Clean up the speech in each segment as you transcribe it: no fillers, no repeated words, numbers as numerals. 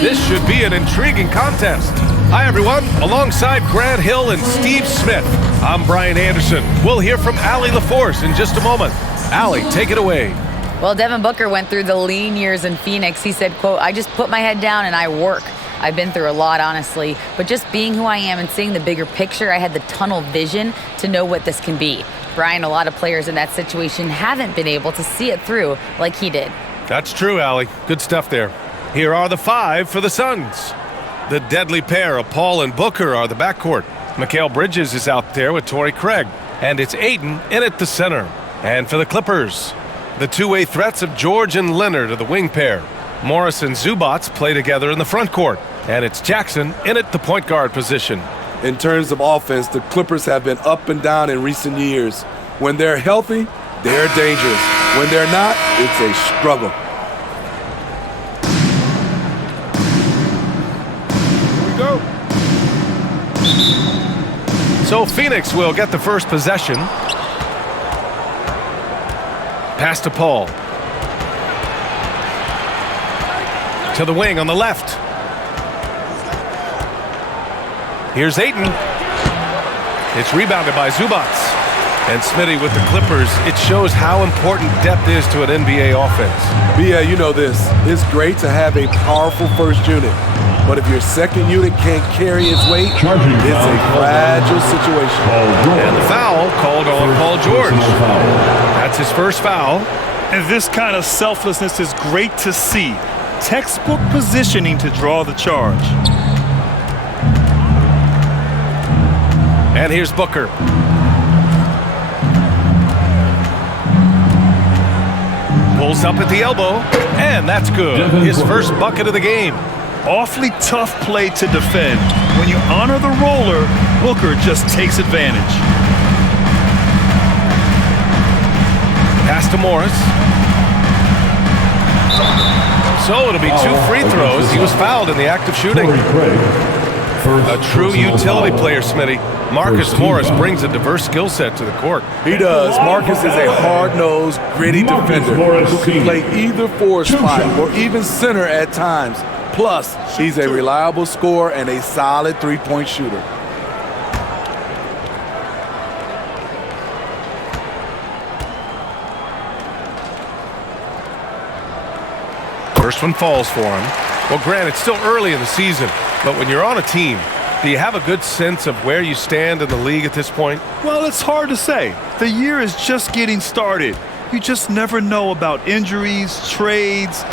This should be an intriguing contest. Hi, everyone. Alongside Grant Hill and Steve Smith, I'm Brian Anderson. We'll hear from Allie LaForce in just a moment. Allie, take it away. Well, Devin Booker went through the lean years in Phoenix. He said, quote, "I just put my head down and I work. I've been through a lot, honestly, but just being who I am and seeing the bigger picture, I had the tunnel vision to know what this can be." Brian, a lot of players in that situation haven't been able to see it through like he did. That's true, Allie. Good stuff there. Here are the 5 for the Suns. The deadly pair of Paul and Booker are the backcourt. Mikal Bridges is out there with Torrey Craig. And it's Ayton in at the center. And for the Clippers, the two-way threats of George and Leonard are the wing pair. Morris and Zubac play together in the front court. And it's Jackson in at the point guard position. In terms of offense, the Clippers have been up and down in recent years. When they're healthy, they're dangerous. When they're not, it's a struggle. So Phoenix will get the first possession. Pass to Paul. To the wing on the left. Here's Ayton. It's rebounded by Zubac. And Smitty with the Clippers, it shows how important depth is to an NBA offense. Yeah, you know this. It's great to have a powerful first unit. But if your second unit can't carry its weight, it's a fragile situation. And the foul called on Paul George. That's his first foul. And this kind of selflessness is great to see. Textbook positioning to draw the charge. And here's Booker. Pulls up at the elbow, and that's good. His first bucket of the game. Awfully tough play to defend. When you honor the roller, Booker just takes advantage. Pass to Morris. So it'll be 2 free throws. He was fouled in the act of shooting. A true utility player, Smitty. Marcus Morris brings a diverse skill set to the court. He does. Marcus is a hard-nosed, gritty defender who can play either forward spot or even center at times. Plus, he's a reliable scorer and a solid three-point shooter. First one falls for him. Well, Grant, it's still early in the season, but when you're on a team, do you have a good sense of where you stand in the league at this point? Well, it's hard to say. The year is just getting started. You just never know about injuries, trades,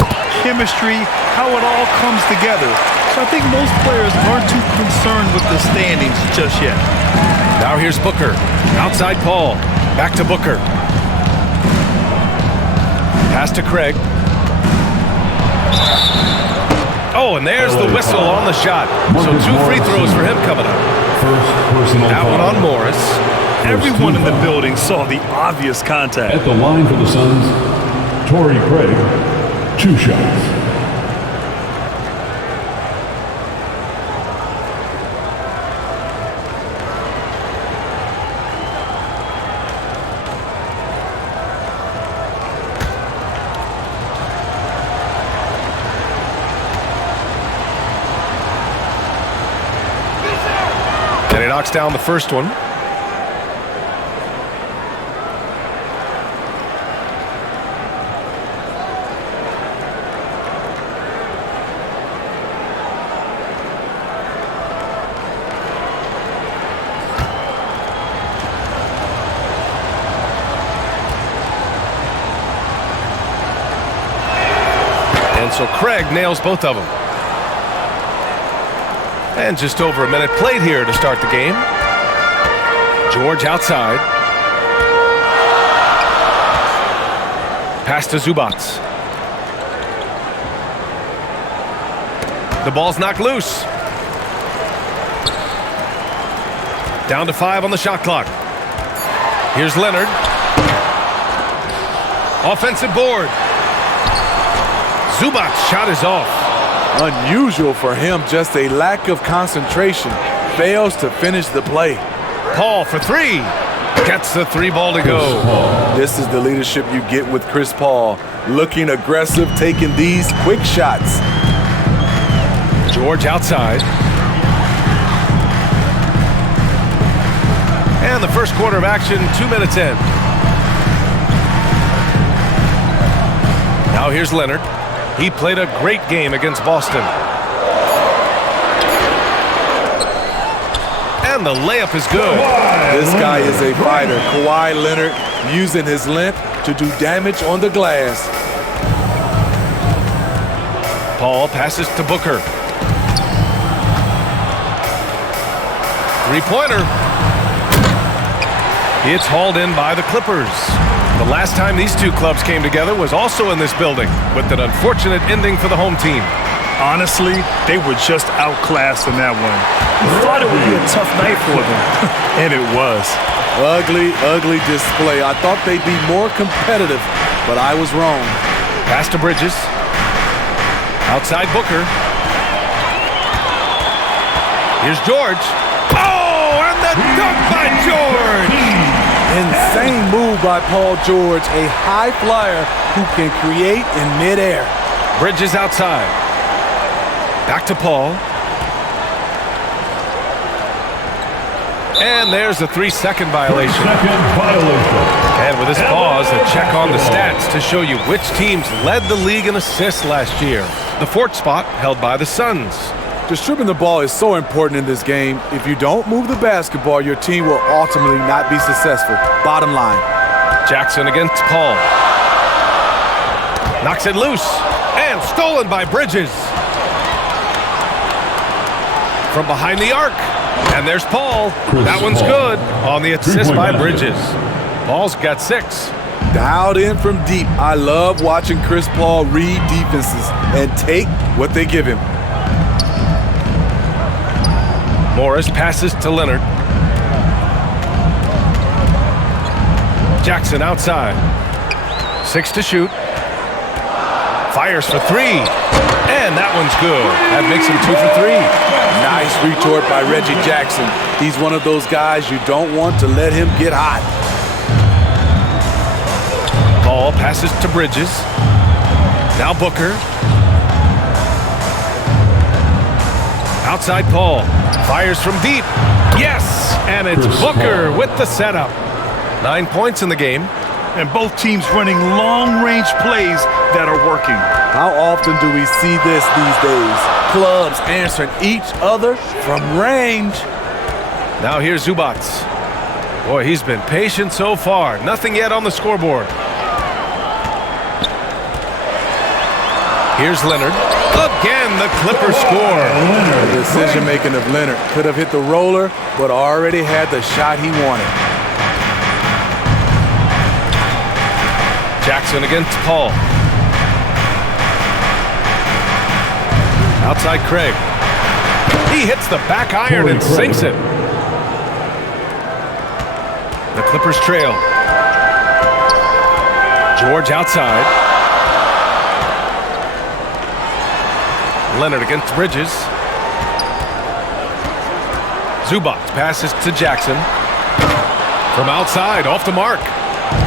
chemistry, how it all comes together. So I think most players aren't too concerned with the standings just yet. Now here's Booker. Outside Paul. Back to Booker. Pass to Craig. Oh, and there's the whistle on the shot. So 2 free throws for him coming up. That one on Morris. Everyone in the building saw the obvious contact. At the line for the Suns, Torrey Craig, 2 shots. And he knocks down the first one. And so Craig nails both of them. And just over a minute played here to start the game. George outside. Pass to Zubac. The ball's knocked loose. Down to 5 on the shot clock. Here's Leonard. Offensive board. Zubac's shot is off. Unusual for him, just a lack of concentration. Fails to finish the play. Paul for 3. Gets the 3 ball to go. This is the leadership you get with Chris Paul. Looking aggressive, taking these quick shots. George outside. And the first quarter of action, 2 minutes in. Now here's Leonard. He played a great game against Boston. And the layup is good. This guy is a fighter. Kawhi Leonard using his length to do damage on the glass. Paul passes to Booker. Three-pointer. It's hauled in by the Clippers. The last time these two clubs came together was also in this building, with an unfortunate ending for the home team. Honestly, they were just outclassed in that one. We thought it would be a tough night for them, and it was. Ugly, ugly display. I thought they'd be more competitive, but I was wrong. Pass to Bridges. Outside Booker. Here's George. Oh, and the dunk by George! Insane move by Paul George, a high flyer who can create in midair. Bridges outside. Back to Paul. And there's a 3-second violation. And with this pause, a check on the stats to show you which teams led the league in assists last year. The fourth spot held by the Suns. Distributing the ball is so important in this game. If you don't move the basketball, your team will ultimately not be successful. Bottom line. Jackson against Paul. Knocks it loose. And stolen by Bridges. From behind the arc. And there's Paul. That one's good on the assist by Bridges. Paul's got 6. Dialed in from deep. I love watching Chris Paul read defenses and take what they give him. Morris passes to Leonard. Jackson outside. 6 to shoot. Fires for 3. And that one's good. That makes him 2 for 3. Nice retort by Reggie Jackson. He's one of those guys you don't want to let him get hot. Paul passes to Bridges. Now Booker. Outside Paul. Fires from deep. Yes! And it's Booker with the setup. 9 points in the game. And both teams running long-range plays that are working. How often do we see this these days? Clubs answering each other from range. Now here's Zubac. Boy, he's been patient so far. Nothing yet on the scoreboard. Here's Leonard. Again, the Clippers score. The decision-making of Leonard could have hit the roller, but already had the shot he wanted. Jackson against Paul. Outside Craig. He hits the back iron and sinks it. The Clippers trail. George outside. Leonard against Bridges. Zubac passes to Jackson. From outside, off the mark.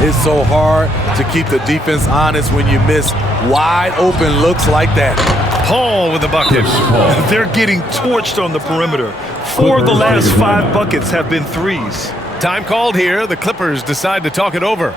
It's so hard to keep the defense honest when you miss wide open looks like that. Paul with the bucket. They're getting torched on the perimeter. 4 of the last 5 buckets have been threes. Time called here. The Clippers decide to talk it over.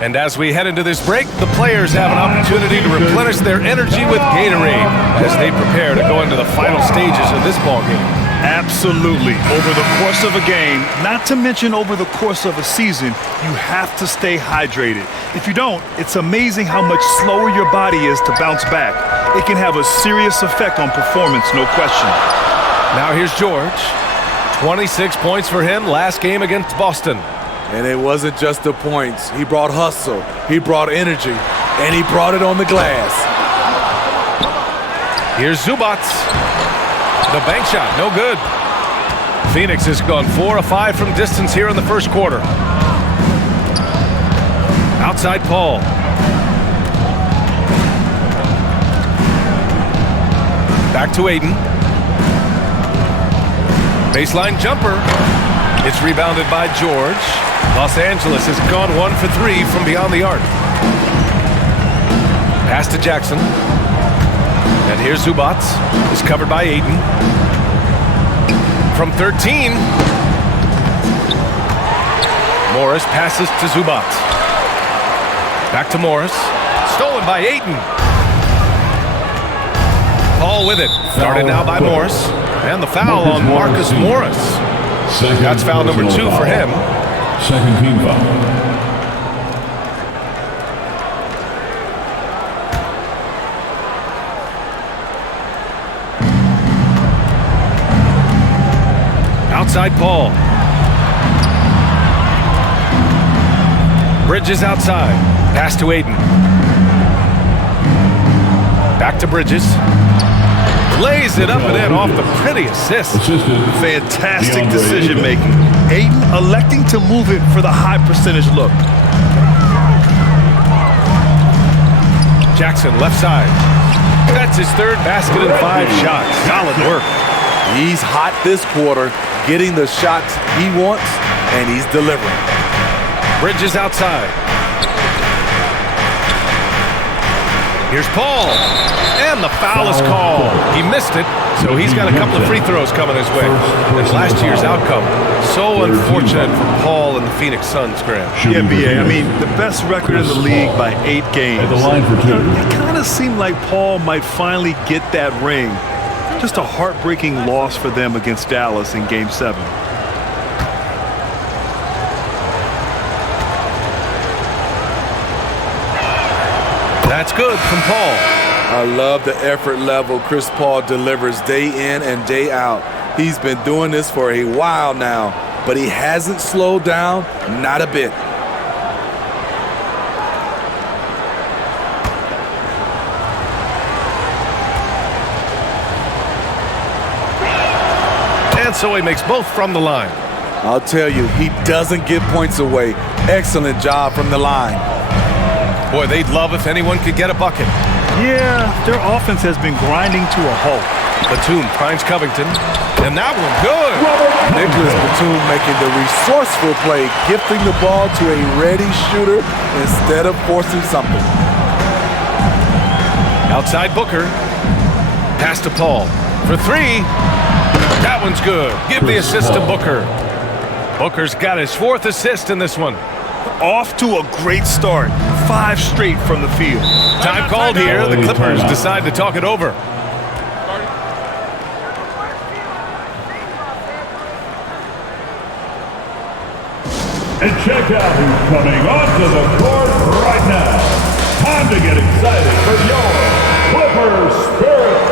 And as we head into this break, the players have an opportunity to replenish their energy with Gatorade as they prepare to go into the final stages of this ballgame. Absolutely. Over the course of a game, not to mention over the course of a season, you have to stay hydrated. If you don't, it's amazing how much slower your body is to bounce back. It can have a serious effect on performance, no question. Now here's George. 26 points for him last game against Boston. And it wasn't just the points. He brought hustle, he brought energy, and he brought it on the glass. Here's Zubac. The bank shot, no good. Phoenix has gone 4 of 5 from distance here in the first quarter. Outside Paul. Back to Aiden. Baseline jumper. It's rebounded by George. Los Angeles has gone 1 for 3 from beyond the arc. Pass to Jackson. And here's Zubac. Is covered by Ayton. From 13. Morris passes to Zubac. Back to Morris. Stolen by Ayton. Paul with it. Started now by Morris. And the foul on Marcus Morris. That's foul number 2 for him. Second team foul. Outside Paul. Bridges outside. Pass to Ayton. Back to Bridges. Lays it up and in off the pretty assist. Fantastic decision making. Ayton electing to move it for the high percentage look. Jackson left side. That's his 3rd basket in 5 shots. Solid work. He's hot this quarter, getting the shots he wants, and he's delivering. Bridges outside. Here's Paul. And the foul is called. He missed it, so he's got a couple of free throws coming his way. And last year's outcome, so unfortunate for Paul and the Phoenix Suns, Graham. Yeah, BA, I mean, the best record in the league by 8 games. At the line for 2. It kind of seemed like Paul might finally get that ring. Just a heartbreaking loss for them against Dallas in Game 7. That's good from Paul. I love the effort level Chris Paul delivers day in and day out. He's been doing this for a while now, but he hasn't slowed down, not a bit. And so he makes both from the line. I'll tell you, he doesn't give points away. Excellent job from the line. Boy, they'd love if anyone could get a bucket. Yeah, their offense has been grinding to a halt. Batum finds Covington, and that one good. Nicholas Batum making the resourceful play, gifting the ball to a ready shooter instead of forcing something. Outside Booker. Pass to Paul for 3. That one's good. Give the assist to Booker. Booker's got his 4th assist in this one. Off to a great start. 5 straight from the field. Time called here. The Clippers decide to talk it over. And check out who's coming onto the court right now. Time to get excited for your Clippers Spirit.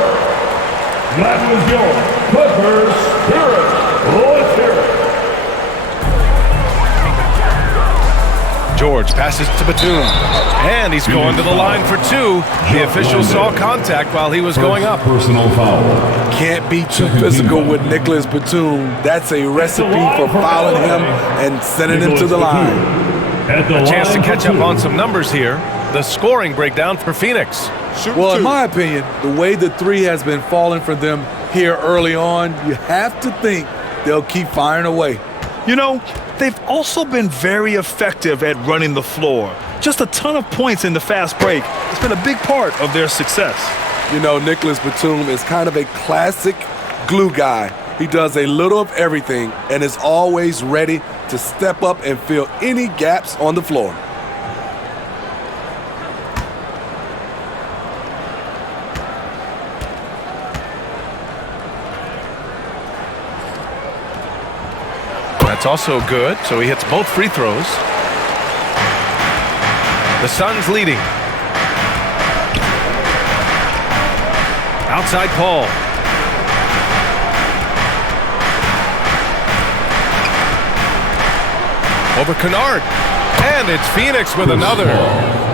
That was your Clippers Spirit. Let's hear it. George passes to Batum, and he's going to the line for 2. The official saw contact while he was going up. Personal foul. Can't be too physical with Nicholas Batum. That's a recipe for fouling him and sending him to the line. A chance to catch up on some numbers here. The scoring breakdown for Phoenix. Well, in my opinion, the way the 3 has been falling for them here early on, you have to think they'll keep firing away. You know, they've also been very effective at running the floor. Just a ton of points in the fast break. It's been a big part of their success. You know, Nicholas Batum is kind of a classic glue guy. He does a little of everything and is always ready to step up and fill any gaps on the floor. That's also good, so he hits both free throws. The Suns leading. Outside Paul. Over Kennard. And it's Phoenix with another.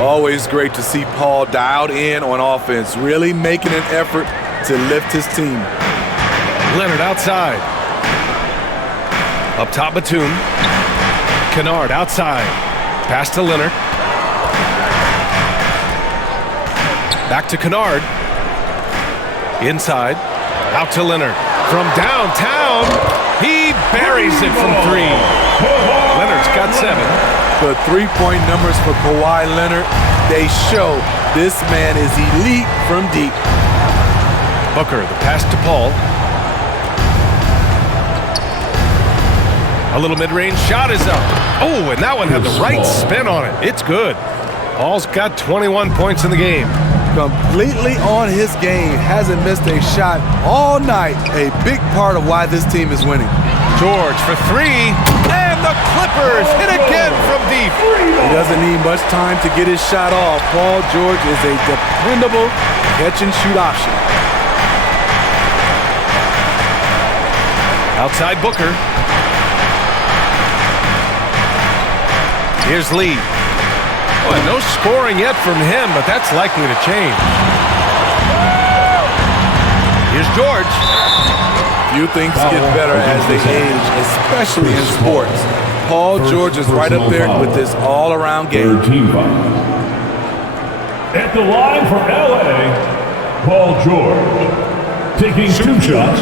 Always great to see Paul dialed in on offense, really making an effort to lift his team. Leonard outside. Up top Batum. Kennard outside. Pass to Leonard. Back to Kennard. Inside. Out to Leonard. From downtown. He buries it from 3. Leonard's got 7. The three-point numbers for Kawhi Leonard, they show this man is elite from deep. Booker, the pass to Paul. A little mid-range shot is up. Oh, and that one had the right spin on it. It's good. Paul's got 21 points in the game. Completely on his game. Hasn't missed a shot all night. A big part of why this team is winning. George for three. And the Clippers hit again from deep. He doesn't need much time to get his shot off. Paul George is a dependable catch-and-shoot option. Outside Booker. Here's Lee. Oh, and no scoring yet from him, but that's likely to change. Here's George. Few things get better as they age, especially in sports. Paul George is right up there with this all-around game. Team foul. At the line for LA, Paul George. Taking 2 shots.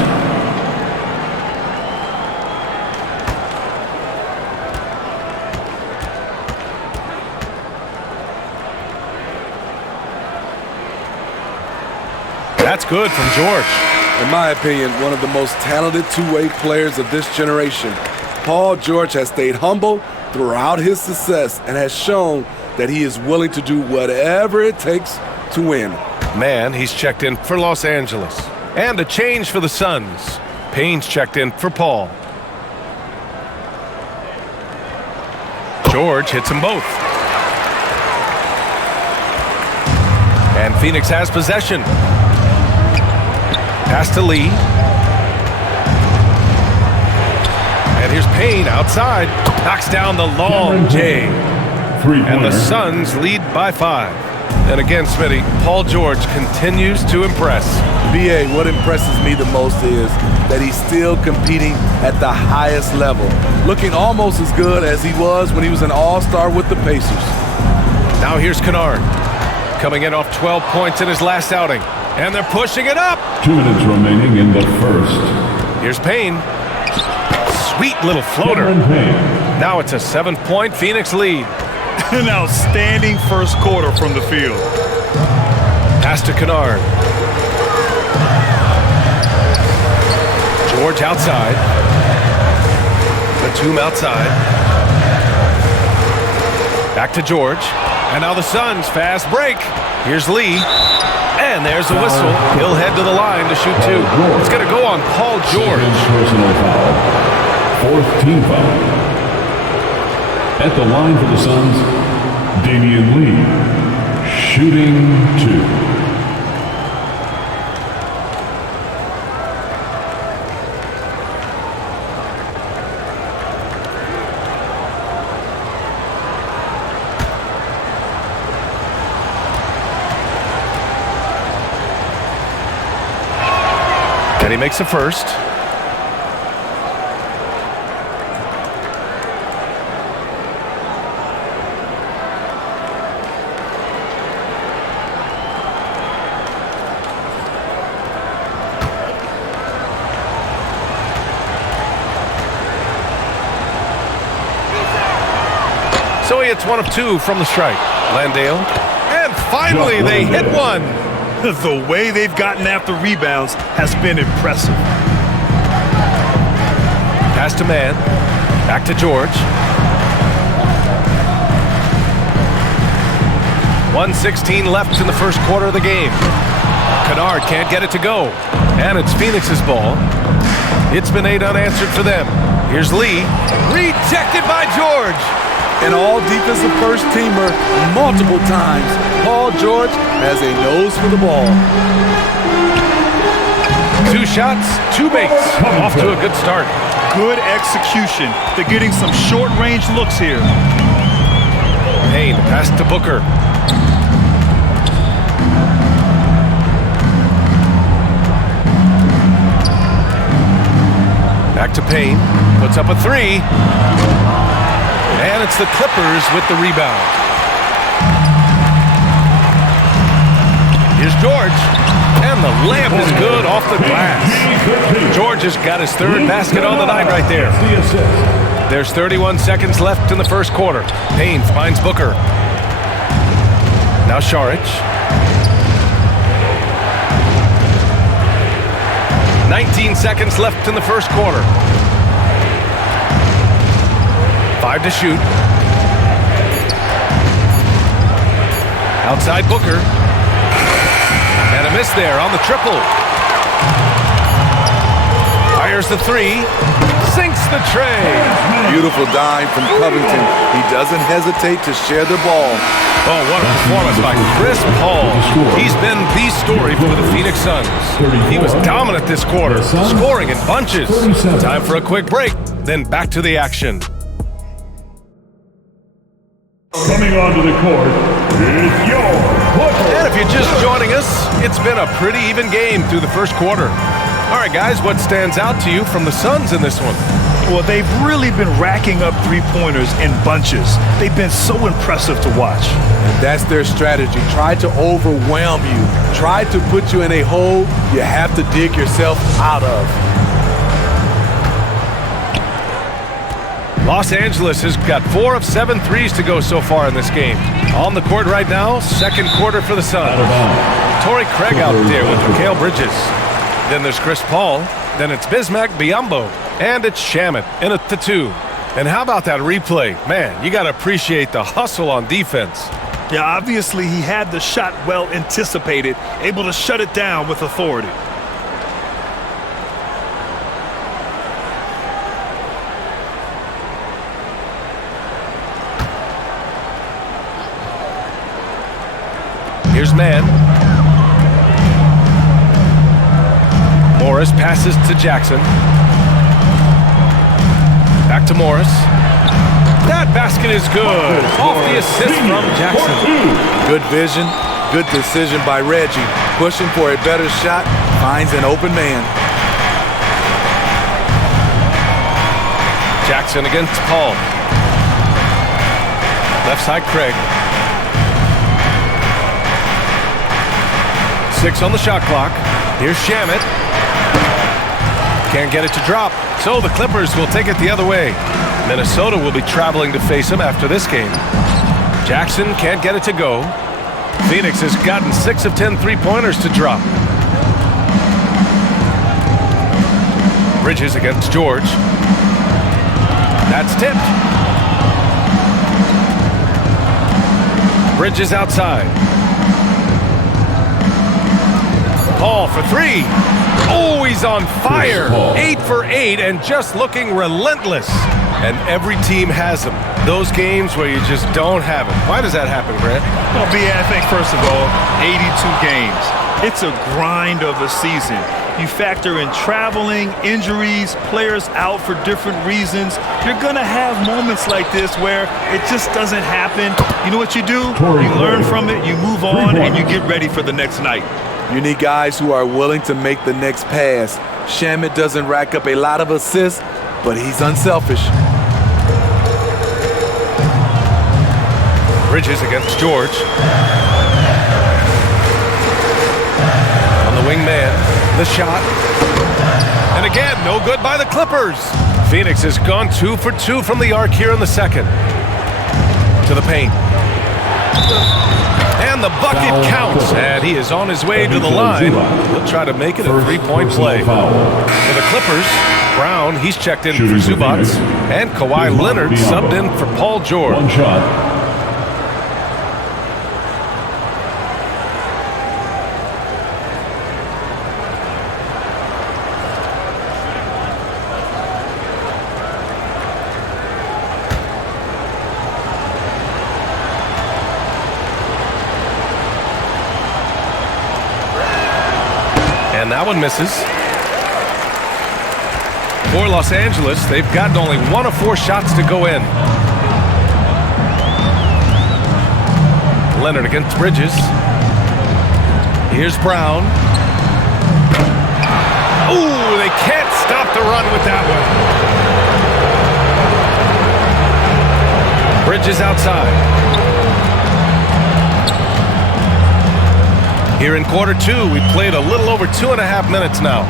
That's good from George. In my opinion, one of the most talented two-way players of this generation. Paul George has stayed humble throughout his success and has shown that he is willing to do whatever it takes to win. Man, he's checked in for Los Angeles. And a change for the Suns. Payne's checked in for Paul. George hits them both. And Phoenix has possession. Pass to Lee. And here's Payne outside. Knocks down the long J. And the Suns lead by 5. And again, Smitty, Paul George continues to impress. BA, what impresses me the most is that he's still competing at the highest level. Looking almost as good as he was when he was an all-star with the Pacers. Now here's Kennard. Coming in off 12 points in his last outing. And they're pushing it up. 2 minutes remaining in the first. Here's Payne. Sweet little floater. Now it's a 7-point Phoenix lead. An outstanding first quarter from the field. Pass to Kennard. George outside. Batum outside. Back to George. And now the Suns fast break. Here's Lee. And there's the whistle. He'll head to the line to shoot 2. It's going to go on Paul George. Personal foul. 4th team foul. At the line for the Suns, Damian Lee, shooting 2. And he makes the first. So he hits 1 of 2 from the strike. Landale. And finally they hit one. The way they've gotten after rebounds has been impressive. Pass to Mann. Back to George. 1:16 left in the first quarter of the game. Kennard can't get it to go. And it's Phoenix's ball. It's been 8 unanswered for them. Here's Lee. Rejected by George. An all-defensive first-teamer multiple times. Paul George has a nose for the ball. 2 shots, 2 makes. Off to a good start. Good execution. They're getting some short-range looks here. Payne, pass to Booker. Back to Payne. Puts up a 3. And it's the Clippers with the rebound. Here's George. And the layup is good off the glass. George has got his 3rd basket on the night right there. There's 31 seconds left in the first quarter. Payne finds Booker. Now Šarić. 19 seconds left in the first quarter. 5 to shoot. Outside Booker. And a miss there on the triple. Fires the three. Sinks the tray. Beautiful dime from Covington. He doesn't hesitate to share the ball. Oh, what a performance by Chris Paul. He's been the story for the Phoenix Suns. He was dominant this quarter, scoring in bunches. Time for a quick break, then back to the action. Coming onto the court is your Clippers. And if you're just joining us, it's been a pretty even game through the first quarter. All right, guys, what stands out to you from the Suns in this one? Well, they've really been racking up three-pointers in bunches. They've been so impressive to watch. And that's their strategy. Try to overwhelm you. Try to put you in a hole you have to dig yourself out of. Los Angeles has got 4 of 7 threes to go so far in this game. On the court right now, second quarter for the Suns. Torrey Craig out there with Mikal Bridges. Then there's Chris Paul. Then it's Bismack Biyombo. And it's Shamet in at the 2. And how about that replay? Man, you got to appreciate the hustle on defense. Yeah, obviously he had the shot well anticipated, able to shut it down with authority. Here's Mann. Morris passes to Jackson. Back to Morris. That basket is good. Off the assist from Jackson. Good vision, good decision by Reggie. Pushing for a better shot, finds an open man. Jackson against Paul. Left side Craig. 6 on the shot clock. Here's Shamet. Can't get it to drop, so the Clippers will take it the other way. Minnesota will be traveling to face them after this game. Jackson can't get it to go. Phoenix has gotten 6 of 10 three-pointers to drop. Bridges against George. That's tipped. Bridges outside. Paul for 3. Oh, he's on fire. 8 for 8 and just looking relentless. And every team has them. Those games where you just don't have it. Why does that happen, Grant? Well, I think, first of all, 82 games. It's a grind of a season. You factor in traveling, injuries, players out for different reasons. You're going to have moments like this where it just doesn't happen. You know what you do? You learn from it, you move on, and you get ready for the next night. You need guys who are willing to make the next pass. Shamet doesn't rack up a lot of assists, but he's unselfish. Bridges against George. On the wing man, the shot. And again, no good by the Clippers. Phoenix has gone 2 for 2 from the arc here in the second. To the paint. And the bucket counts, and he is on his way to the line. He'll try to make it a three-point play. For the Clippers, Brown, he's checked in for Zubats, and Kawhi Leonard subbed in for Paul George. One shot. And that one misses. For Los Angeles, they've gotten only 1 of 4 shots to go in. Leonard against Bridges. Here's Brown. Ooh, they can't stop the run with that one. Bridges outside. Here in quarter 2, we played a little over 2.5 minutes now.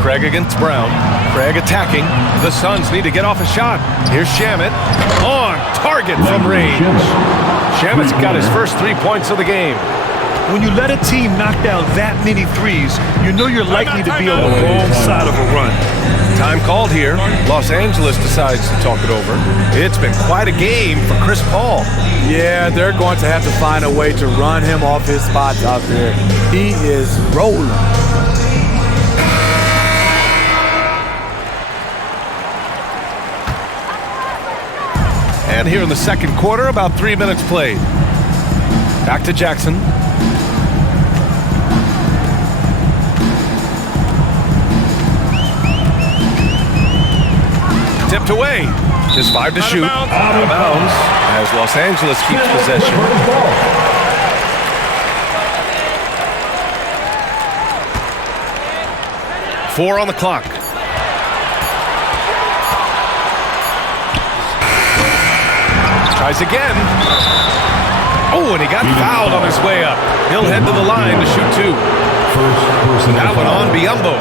Craig against Brown. Craig attacking. The Suns need to get off a shot. Here's Shamet. On target from range. Shamet's got his first 3 points of the game. When you let a team knock down that many threes, you know you're likely to be on the wrong side of a run. Time called here. Los Angeles decides to talk it over. It's been quite a game for Chris Paul. Yeah, they're going to have to find a way to run him off his spots out there. He is rolling. And here in the second quarter, about 3 minutes played. Back to Jackson. Tipped away. Just 5 to shoot. Out of bounds as Los Angeles keeps possession. 4 on the clock. Tries again. Oh, and he got fouled on his way up. He'll head to the line to shoot 2. That one on Biyombo.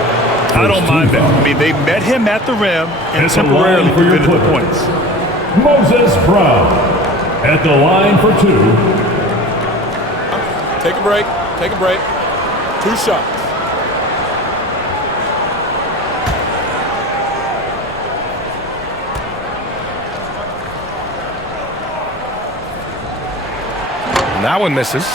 I don't mind that. I mean, they met him at the rim and temporarily prevented the points. Moses Brown at the line for 2. Take a break. Take a break. 2 shots. And that one misses.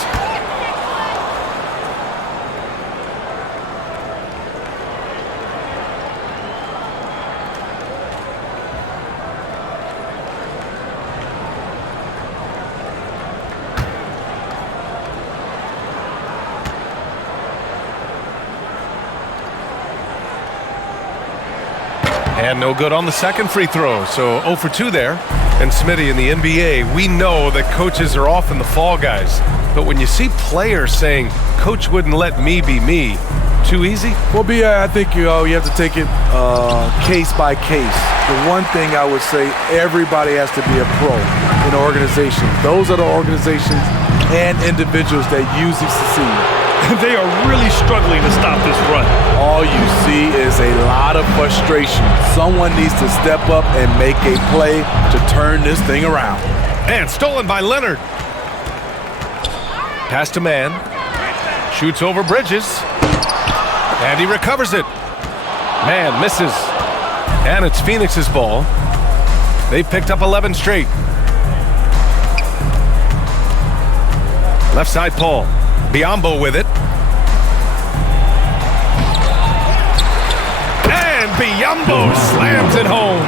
And no good on the second free throw, so 0 for 2 there. And Smitty, in the NBA, we know that coaches are often the fall guys. But when you see players saying, "Coach wouldn't let me be me," too easy? Well, I think you have to take it case by case. The one thing I would say, everybody has to be a pro in organizations. Those are the organizations and individuals that usually succeed. They are really struggling to stop this run. All you see is a lot of frustration. Someone needs to step up and make a play to turn this thing around. And stolen by Leonard. Pass to man. Shoots over Bridges. And he recovers it. Man misses. And it's Phoenix's ball. They've picked up 11 straight. Left side Paul. Biyombo with it. And Biyombo slams it home.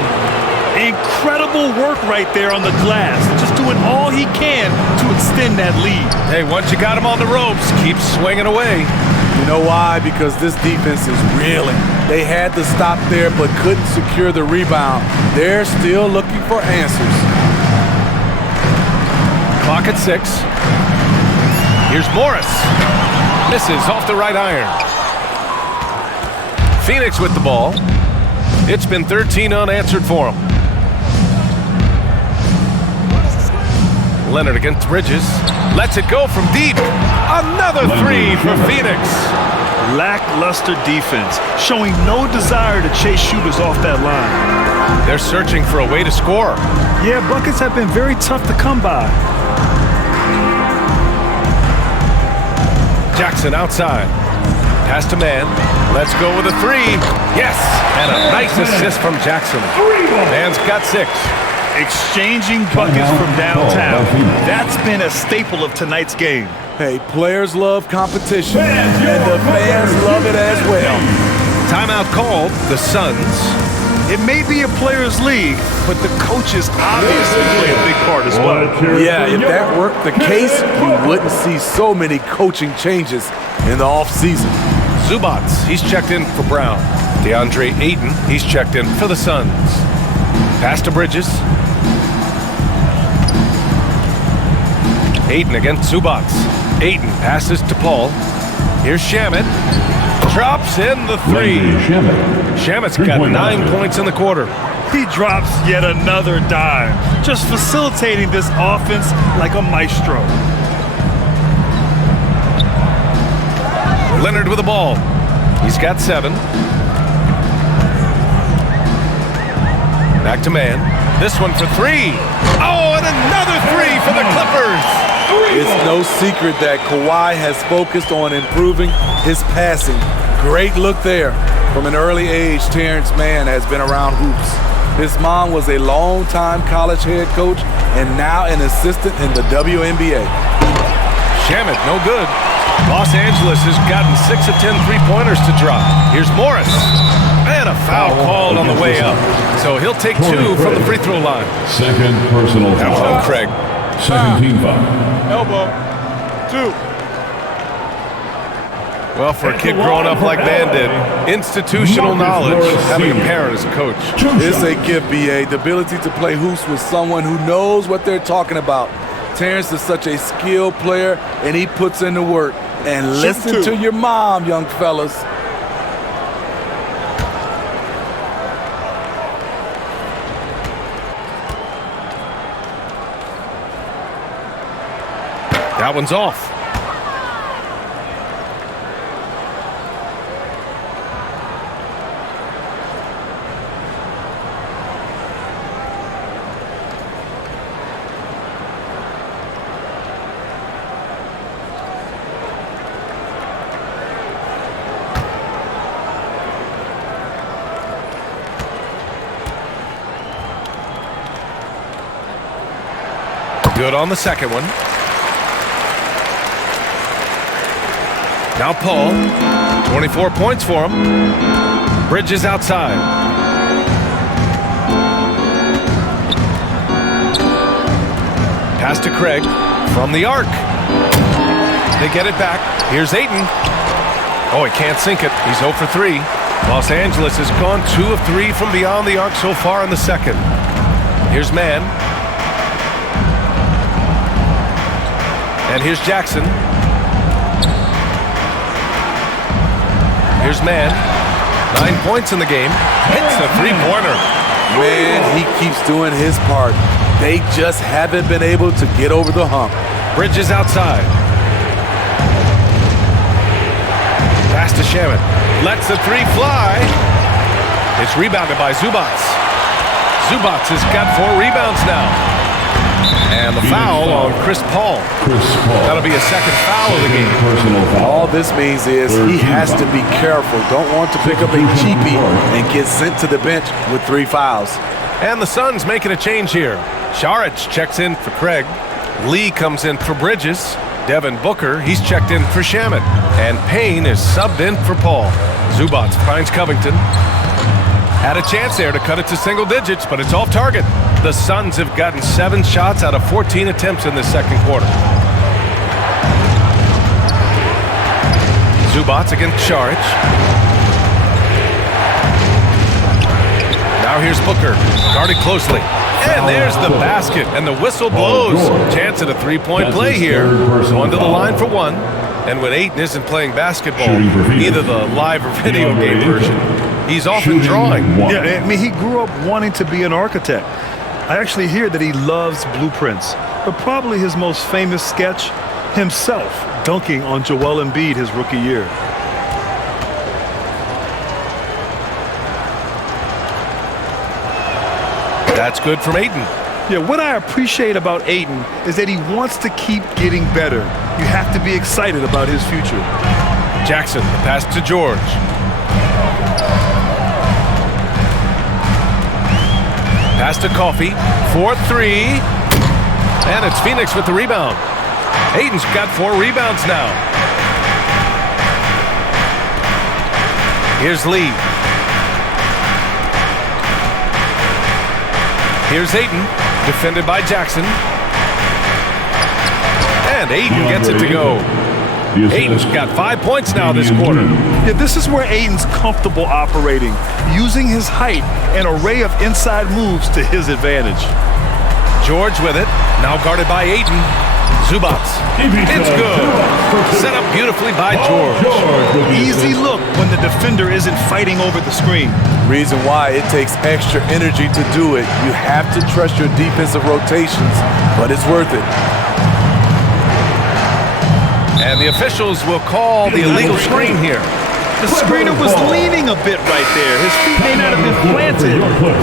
Incredible work right there on the glass. Just doing all he can to extend that lead. Hey, once you got him on the ropes, keep swinging away. You know why? Because this defense is reeling. They had to stop there but couldn't secure the rebound. They're still looking for answers. Clock at 6. Here's Morris. Misses off the right iron. Phoenix with the ball. It's been 13 unanswered for him. Leonard against Bridges. Lets it go from deep. Another 3 for Phoenix. Lackluster defense, showing no desire to chase shooters off that line. They're searching for a way to score. Yeah, buckets have been very tough to come by. Jackson outside. Pass to man. Let's go with a 3. Yes! And a nice assist from Jackson. Man's got 6. Exchanging buckets from downtown. That's been a staple of tonight's game. Hey, players love competition, and the fans love it as well. Timeout called. The Suns. It may be a players' league, but the coaches obviously play a big part as well. Yeah, if that weren't the case, you wouldn't see so many coaching changes in the offseason. Zubats, he's checked in for Brown. DeAndre Ayton, he's checked in for the Suns. Pass to Bridges. Ayton against Zubats. Ayton passes to Paul. Here's Shamet. Drops in the 3. Shamet's got 9 points in the quarter. He drops yet another dime, just facilitating this offense like a maestro. Leonard with the ball. He's got 7. Back to man. This one for 3. Oh, and another 3 for the Clippers. It's no secret that Kawhi has focused on improving his passing. Great look there. From an early age, Terrence Mann has been around hoops. His mom was a long-time college head coach and now an assistant in the WNBA. Shamet, no good. Los Angeles has gotten 6 of 10 three-pointers to drop. Here's Morris. And a foul called on the way up. So he'll take 2 from the free throw line. Second personal That was foul. on Craig. Second team foul. Elbow. 2. Well, for a kid growing up like Man did, institutional knowledge, having a parent as a coach. It's a gift, B.A. The ability to play hoops with someone who knows what they're talking about. Terrence is such a skilled player, and he puts in the work. And listen to your mom, young fellas. That one's off. Good on the second one. Now Paul, 24 points for him. Bridges outside. Pass to Craig from the arc. They get it back. Here's Ayton. Oh, he can't sink it. He's 0 for 3. Los Angeles has gone 2 of 3 from beyond the arc so far in the second. Here's Mann. And here's Jackson. Here's Mann. 9 points in the game. Hits the three-pointer. Man, he keeps doing his part. They just haven't been able to get over the hump. Bridges outside. Pass to Shamet. Lets the 3 fly. It's rebounded by Zubats. Zubats has got 4 rebounds now. And the foul on Chris Paul. That'll be a second foul of the game. All this means is he has to be careful. Don't want to pick up a cheapie and get sent to the bench with 3 fouls. And the Suns making a change here. Saric checks in for Craig. Lee comes in for Bridges. Devin Booker, he's checked in for Shamet. And Payne is subbed in for Paul. Zubats finds Covington. Had a chance there to cut it to single digits, but it's off target. The Suns have gotten 7 shots out of 14 attempts in the second quarter. Zubats against Saric. Now here's Booker, guarded closely. And there's the basket, and the whistle blows. Chance at a 3-point play here. Going to the line for 1. And when Ayton isn't playing basketball, either the live or video game version, he's often drawing. Yeah, I mean, he grew up wanting to be an architect. I actually hear that he loves blueprints, but probably his most famous sketch, himself dunking on Joel Embiid his rookie year. That's good from Ayton. Yeah, what I appreciate about Ayton is that he wants to keep getting better. You have to be excited about his future. Jackson, the pass to George. Pass to Coffey, 4-3. And it's Phoenix with the rebound. Ayton's got 4 rebounds now. Here's Lee. Here's Ayton, defended by Jackson. And Ayton gets it to go. Ayton's got 5 points now this quarter. Yeah, this is where Ayton's comfortable operating, using his height and array of inside moves to his advantage. George with it, now guarded by Ayton. Zubats. It's good. Set up beautifully by George. Easy look when the defender isn't fighting over the screen. Reason why it takes extra energy to do it. You have to trust your defensive rotations, but it's worth it. And the officials will call the illegal screen here. The screener was leaning a bit right there. His feet may not have been planted.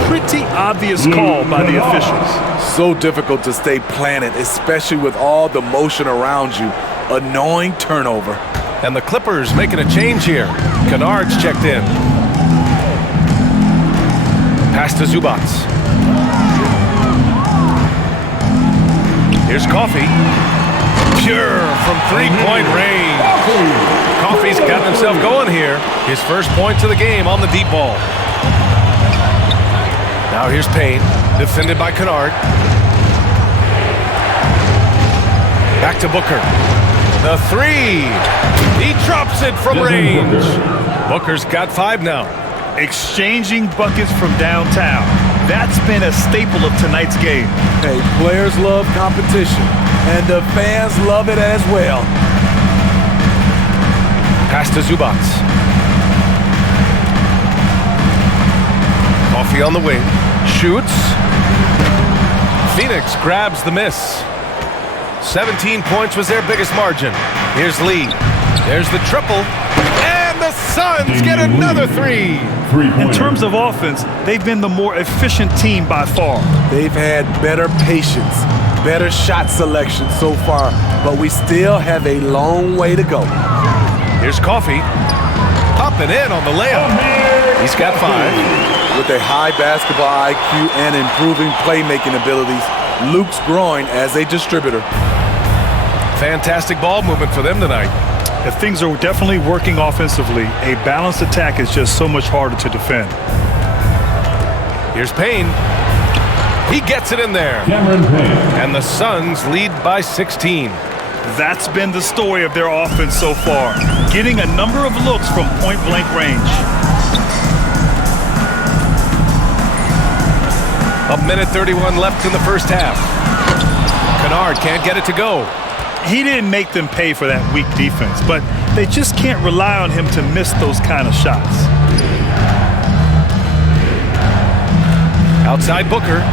Pretty obvious call by the officials. So difficult to stay planted, especially with all the motion around you. Annoying turnover. And the Clippers making a change here. Kennard's checked in. Pass to Zubac. Here's Coffee. Pure from three-point range. Coffee's got himself going here. His first points of the game on the deep ball. Now here's Payne, defended by Kennard. Back to Booker. The three. He drops it from range. Booker's got 5 now. Exchanging buckets from downtown. That's been a staple of tonight's game. Hey, players love competition, and the fans love it as well. Pass to Zubac. Coffee on the wing. Shoots. Phoenix grabs the miss. 17 points was their biggest margin. Here's Lee. There's the triple. And the Suns get another 3. In terms of offense, they've been the more efficient team by far. They've had better patience, better shot selection so far, but we still have a long way to go. Here's Coffee. Popping in on the layup. He's got 5. With a high basketball IQ and improving playmaking abilities, Luke's growing as a distributor. Fantastic ball movement for them tonight. If things are definitely working offensively, a balanced attack is just so much harder to defend. Here's Payne. He gets it in there. Cameron Payne. And the Suns lead by 16. That's been the story of their offense so far, getting a number of looks from point-blank range. A minute 31 left in the first half. Kennard can't get it to go. He didn't make them pay for that weak defense, but they just can't rely on him to miss those kind of shots. Outside Booker.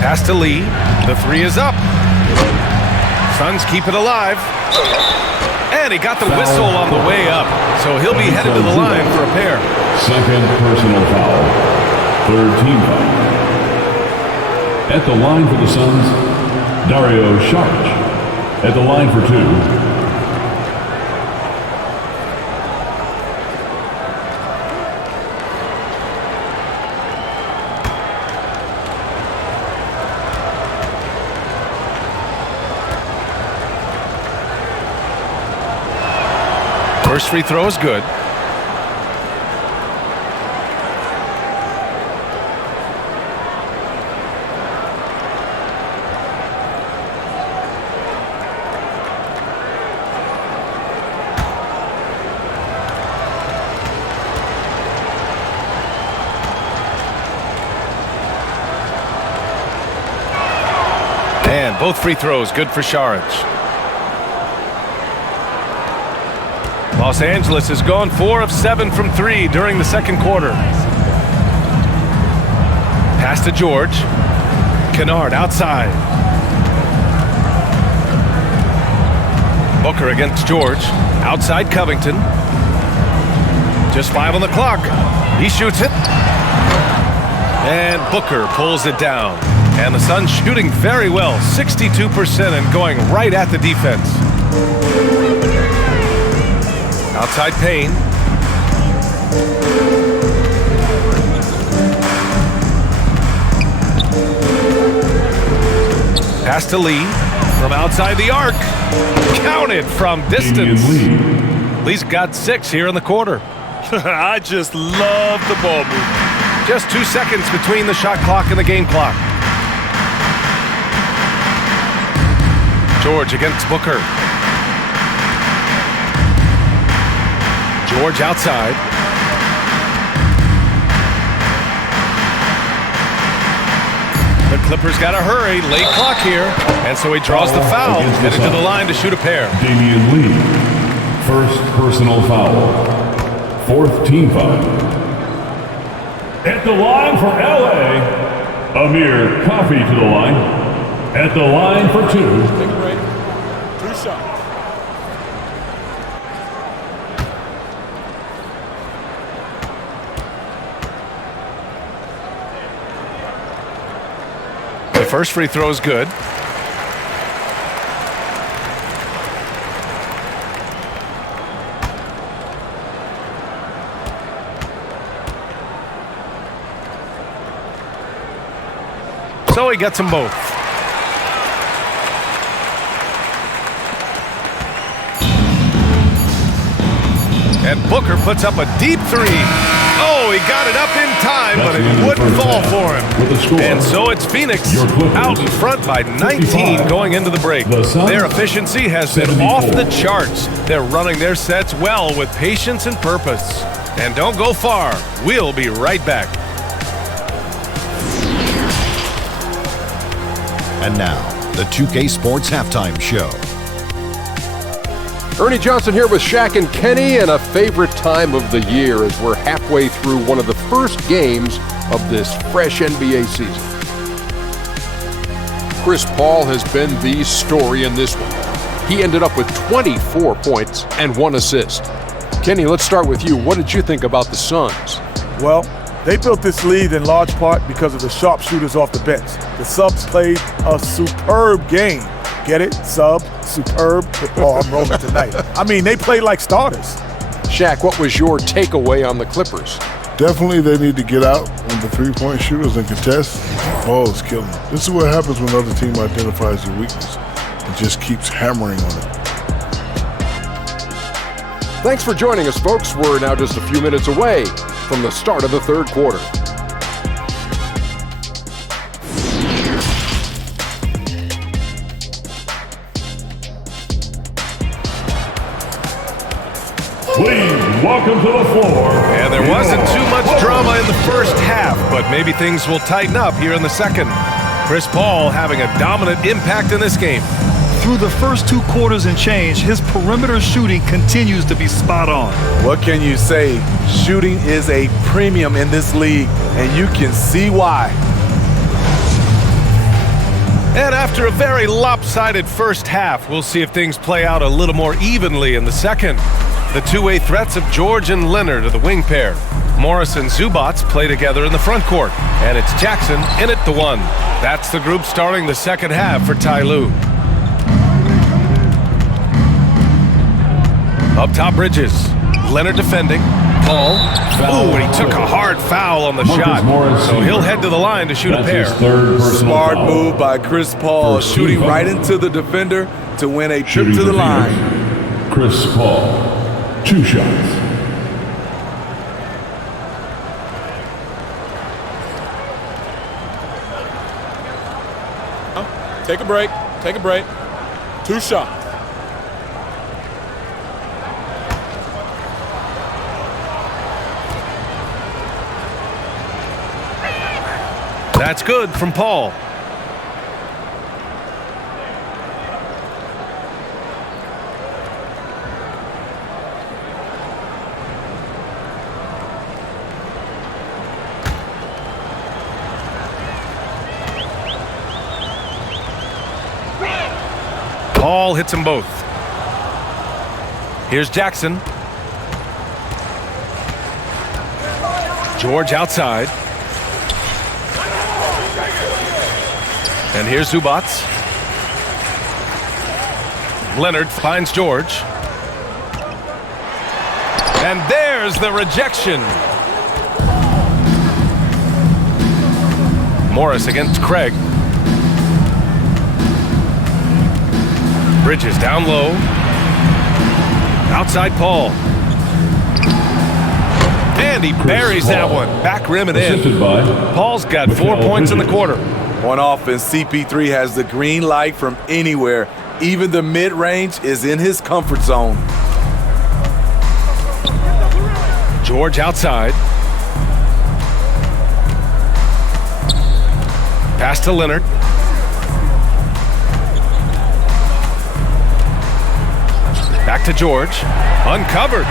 Pass to Lee. The 3 is up. Suns keep it alive. And he got the whistle on the way up, so he'll be headed to the line for a pair. Second personal foul. Third team foul. At the line for the Suns, Dario Saric. At the line for 2. First free throw is good. And both free throws good for Saric. Los Angeles has gone 4 of 7 from 3 during the second quarter. Pass to George. Kennard outside. Booker against George. Outside Covington. Just 5 on the clock. He shoots it. And Booker pulls it down. And the Suns shooting very well. 62% and going right at the defense. Outside Payne. Pass to Lee from outside the arc. Counted from distance. Lee's got 6 here in the quarter. I just love the ball movement. Just 2 seconds between the shot clock and the game clock. George against Booker. George outside. The Clippers got to hurry. Late clock here. And so he draws the foul. Headed to the line to shoot a pair. Damian Lee. First personal foul. Fourth team foul. At the line for LA, Amir Coffee to the line. At the line for 2. Take a break. 2 shots. first free throw is good. So he gets them both. And Booker puts up a deep three. Oh, he got it up in time, but it wouldn't fall for him. And so it's Phoenix out in front by 19 going into the break. Their efficiency has been off the charts. They're running their sets well with patience and purpose. And don't go far. We'll be right back. And now, the 2K Sports Halftime Show. Ernie Johnson here with Shaq and Kenny, and a favorite time of the year as we're halfway through one of the first games of this fresh NBA season. Chris Paul has been the story in this one. He ended up with 24 points and 1 assist. Kenny, let's start with you. What did you think about the Suns? Well, they built this lead in large part because of the sharpshooters off the bench. The subs played a superb game. Get it? Sub, superb. Oh, I'm rolling tonight. I mean, they played like starters. Shaq, what was your takeaway on the Clippers? Definitely they need to get out on the three-point shooters and contest. Paul is killing them. This is what happens when another team identifies your weakness and just keeps hammering on it. Thanks for joining us, folks. We're now just a few minutes away from the start of the third quarter. Please welcome to the floor. And there wasn't too much drama in the first half, but maybe things will tighten up here in the second. Chris Paul having a dominant impact in this game. Through the first 2 quarters and change, his perimeter shooting continues to be spot on. What can you say? Shooting is a premium in this league, and you can see why. And after a very lopsided first half, we'll see if things play out a little more evenly in the second. The two-way threats of George and Leonard are the wing pair. Morris and Zubats play together in the front court. And it's Jackson in at the 1. That's the group starting the second half for Ty Lue. Up top, Bridges. Leonard defending. Paul. Oh, and he took a hard foul on the shot. So he'll head to the line to shoot a pair. Smart move by Chris Paul, shooting right into the defender to win a trip to the line. Chris Paul, 2 shots. Take a break. Take a break. 2 shots. That's good from Paul. Paul hits them both. Here's Jackson. George outside. And here's Zubats. Leonard finds George. And there's the rejection. Morris against Craig. Bridges down low. Outside Paul. And he buries that one. Back rim and in. Paul's got 4 points in the quarter. On offense, CP3 has the green light from anywhere. Even the mid-range is in his comfort zone. George outside. Pass to Leonard. Back to George. Uncovered.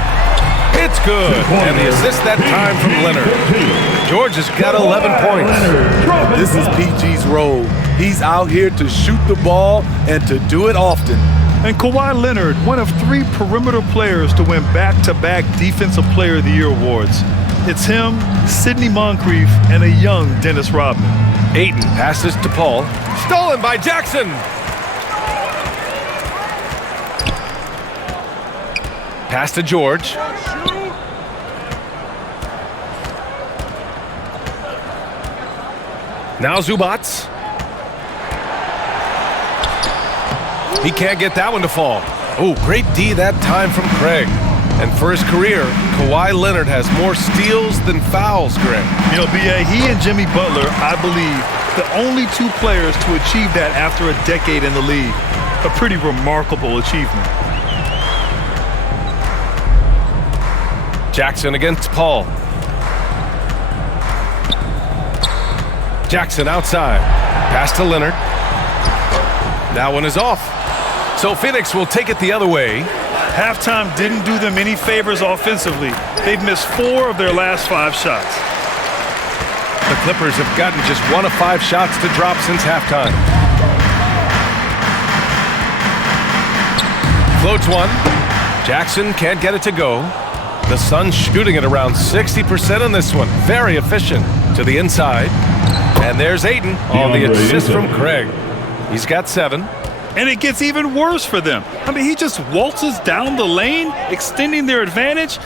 It's good. And the assist that time from Leonard. George has got 11 points. This is PG's role. He's out here to shoot the ball and to do it often. And Kawhi Leonard, one of 3 perimeter players to win back-to-back Defensive Player of the Year awards. It's him, Sidney Moncrief, and a young Dennis Rodman. Ayton passes to Paul. Stolen by Jackson. Pass to George. Now Zubats. He can't get that one to fall. Oh, great D that time from Craig. And for his career, Kawhi Leonard has more steals than fouls, Greg. You know, B.A., he and Jimmy Butler, I believe, the only two players to achieve that after a decade in the league. A pretty remarkable achievement. Jackson against Paul. Jackson outside. Pass to Leonard. That one is off. So Phoenix will take it the other way. Halftime didn't do them any favors offensively. They've missed 4 of their last 5 shots. The Clippers have gotten just 1 of 5 shots to drop since halftime. Floats one. Jackson can't get it to go. The Suns shooting at around 60% on this one. Very efficient to the inside. And there's Ayton on the assist from Craig. He's got 7. And it gets even worse for them. I mean, he just waltzes down the lane, extending their advantage.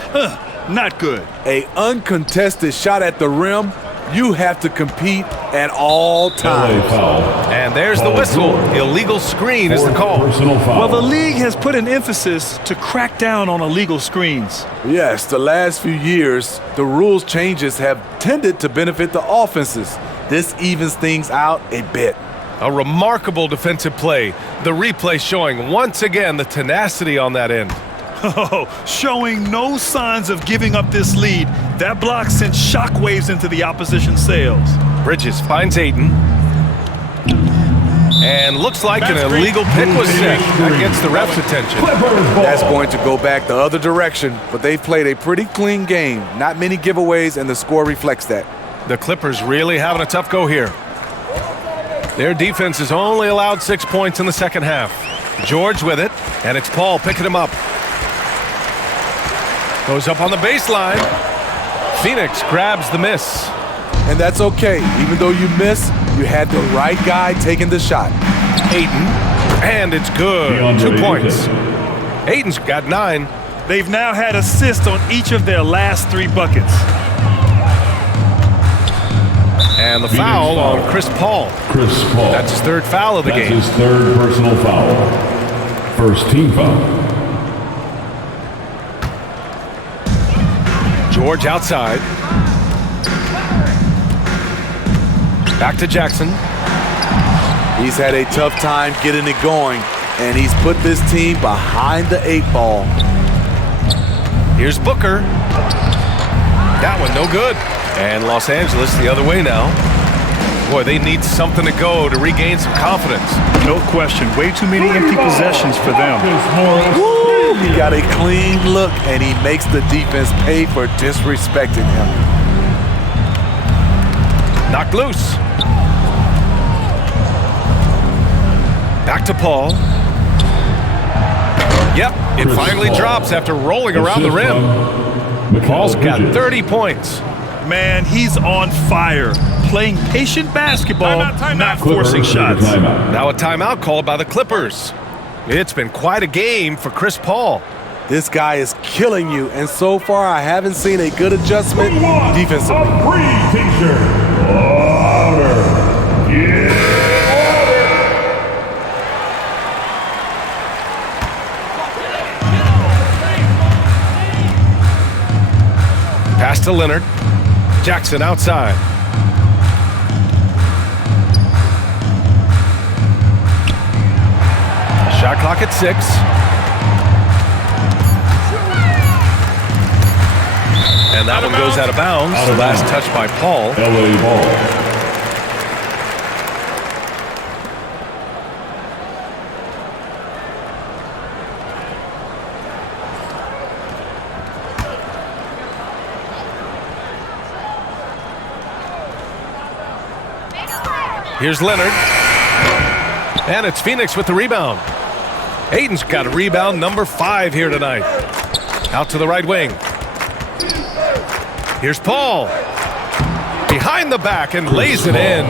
Not good. A uncontested shot at the rim, you have to compete at all times. And there's the whistle. Illegal screen is the call. Well, the league has put an emphasis to crack down on illegal screens. Yes, the last few years, the rules changes have tended to benefit the offenses. This evens things out a bit. A remarkable defensive play. The replay showing once again the tenacity on that end. Oh, showing no signs of giving up this lead. That block sent shockwaves into the opposition sails. Bridges finds Ayton. And looks like an illegal pick was set. That gets the ref's attention. That's going to go back the other direction, but they've played a pretty clean game. Not many giveaways, and the score reflects that. The Clippers really having a tough go here. Their defense has only allowed 6 points in the second half. George with it, and it's Paul picking him up. Goes up on the baseline. Phoenix grabs the miss. And that's okay. Even though you miss, you had the right guy taking the shot. Ayton, and it's good. 2 points. Ayton's got 9. They've now had assists on each of their last 3 buckets. And the foul on Chris Paul. That's his 3rd foul of the game. That's his 3rd personal foul. First team foul. George outside. Back to Jackson. He's had a tough time getting it going, and he's put this team behind the 8 ball. Here's Booker. That one no good. And Los Angeles the other way now. Boy, they need something to go to regain some confidence. No question. Way too many empty possessions for them. Woo! He got a clean look, and he makes the defense pay for disrespecting him. Knocked loose. Back to Paul. Yep, it finally drops after rolling around the rim. Paul's got 30 points. Man, he's on fire. Playing patient basketball, not forcing shots. Now a timeout called by the Clippers. It's been quite a game for Chris Paul. This guy is killing you, and so far I haven't seen a good adjustment defensively. A free t-shirt. Louder. Yeah. Pass to Leonard. Jackson outside. Shot clock at 6. And that one goes out of bounds. Last touch by Paul. LA ball. Here's Leonard. And it's Phoenix with the rebound. Ayton's got a rebound number 5 here tonight. Out to the right wing. Here's Paul. Behind the back and lays it in.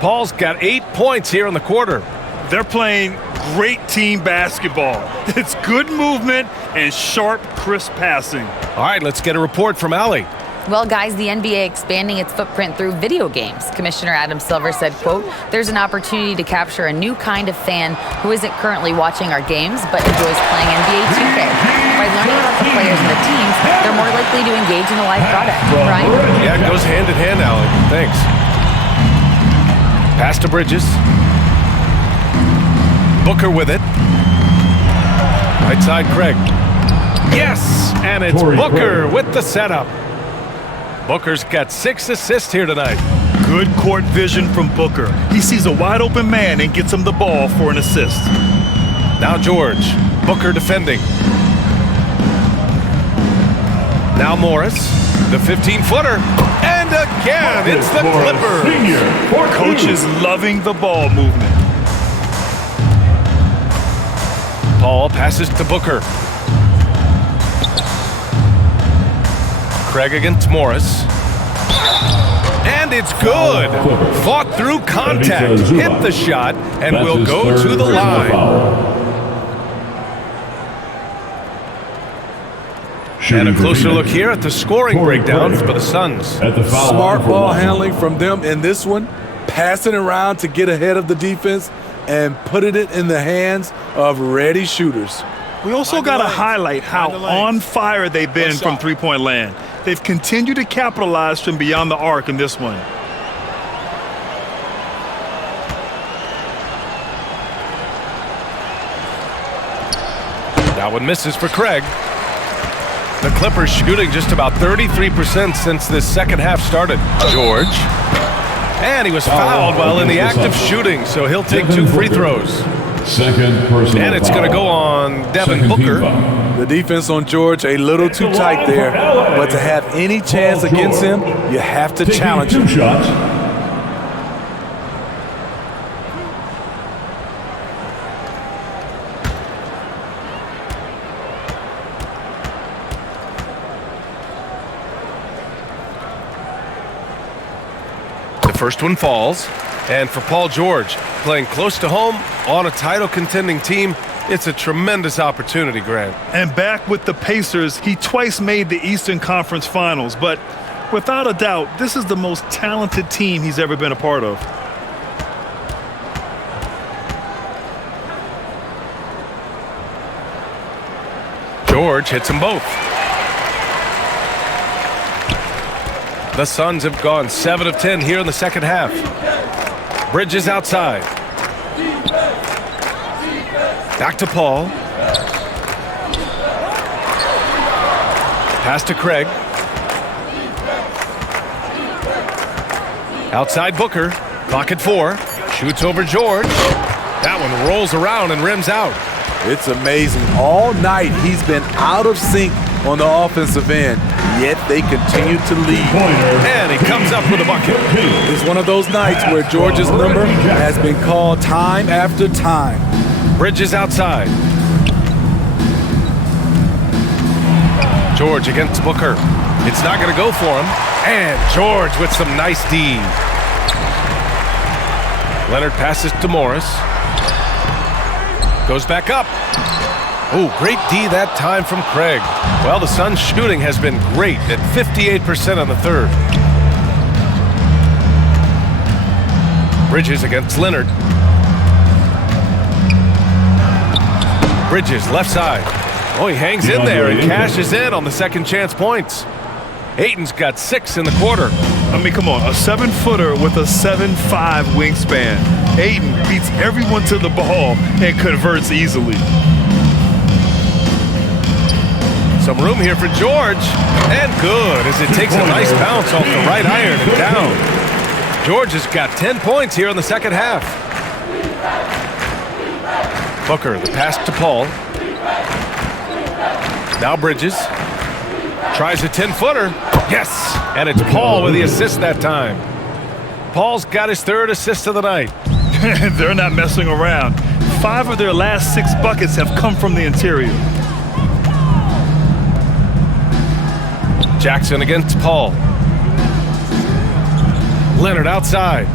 Paul's got 8 points here in the quarter. They're playing great team basketball. It's good movement and sharp, crisp passing. All right, let's get a report from Allie. Well, guys, the NBA expanding its footprint through video games. Commissioner Adam Silver said, quote, "There's an opportunity to capture a new kind of fan who isn't currently watching our games but enjoys playing NBA 2K. By learning about the players and the teams, they're more likely to engage in the live product." Brian? Yeah, it goes hand in hand, Allie. Thanks. Pass to Bridges. Booker with it. Right side, Craig. Yes, and it's Booker with the setup. Booker's got 6 assists here tonight. Good court vision from Booker. He sees a wide open man and gets him the ball for an assist. Now George. Booker defending. Now Morris. The 15-footer. And again, it's the Clippers. Coach is loving the ball movement. Paul passes to Booker. Craig against Morris. And it's good. Fought through contact, hit the shot, and will go to the line. And a closer look here at the scoring breakdowns for the Suns. Smart ball handling from them in this one, passing around to get ahead of the defense and putting it in the hands of ready shooters. We also got to highlight how on fire they've been from three-point land. They've continued to capitalize from beyond the arc in this one. That one misses for Craig. The Clippers shooting just about 33% since this second half started. George. And he was fouled while in the act of shooting, so he'll take 2 free throws. And it's going to go on Devin Booker. The defense on George a little too tight there, but to have any chance against him, you have to challenge him. The first one falls. And for Paul George, playing close to home on a title contending team, it's a tremendous opportunity, Grant. And back with the Pacers, he twice made the Eastern Conference Finals, but without a doubt, this is the most talented team he's ever been a part of. George hits them both. The Suns have gone 7 of 10 here in the second half. Bridges outside. Back to Paul. Pass to Craig. Outside Booker. Clock at 4. Shoots over George. That one rolls around and rims out. It's amazing. All night he's been out of sync on the offensive end, yet they continue to lead. And he comes up with a bucket. It's one of those nights where George's number has been called time after time. Bridges outside. George against Booker. It's not going to go for him. And George with some nice D. Leonard passes to Morris. Goes back up. Oh, great D that time from Craig. Well, the Suns' shooting has been great at 58% on the third. Bridges against Leonard. Bridges, left side. Oh, he hangs in there and cashes in on the second chance points. Ayton's got 6 in the quarter. I mean, come on, a 7-footer with a 7'5" wingspan. Ayton beats everyone to the ball and converts easily. Some room here for George, and good as it takes a nice bounce off the right iron and down. George has got 10 points here in the second half. Booker, the pass to Paul. Now Bridges. Tries a 10-footer. Yes! And it's Paul with the assist that time. Paul's got his 3rd assist of the night. They're not messing around. 5 of their last 6 buckets have come from the interior. Jackson against Paul. Leonard outside.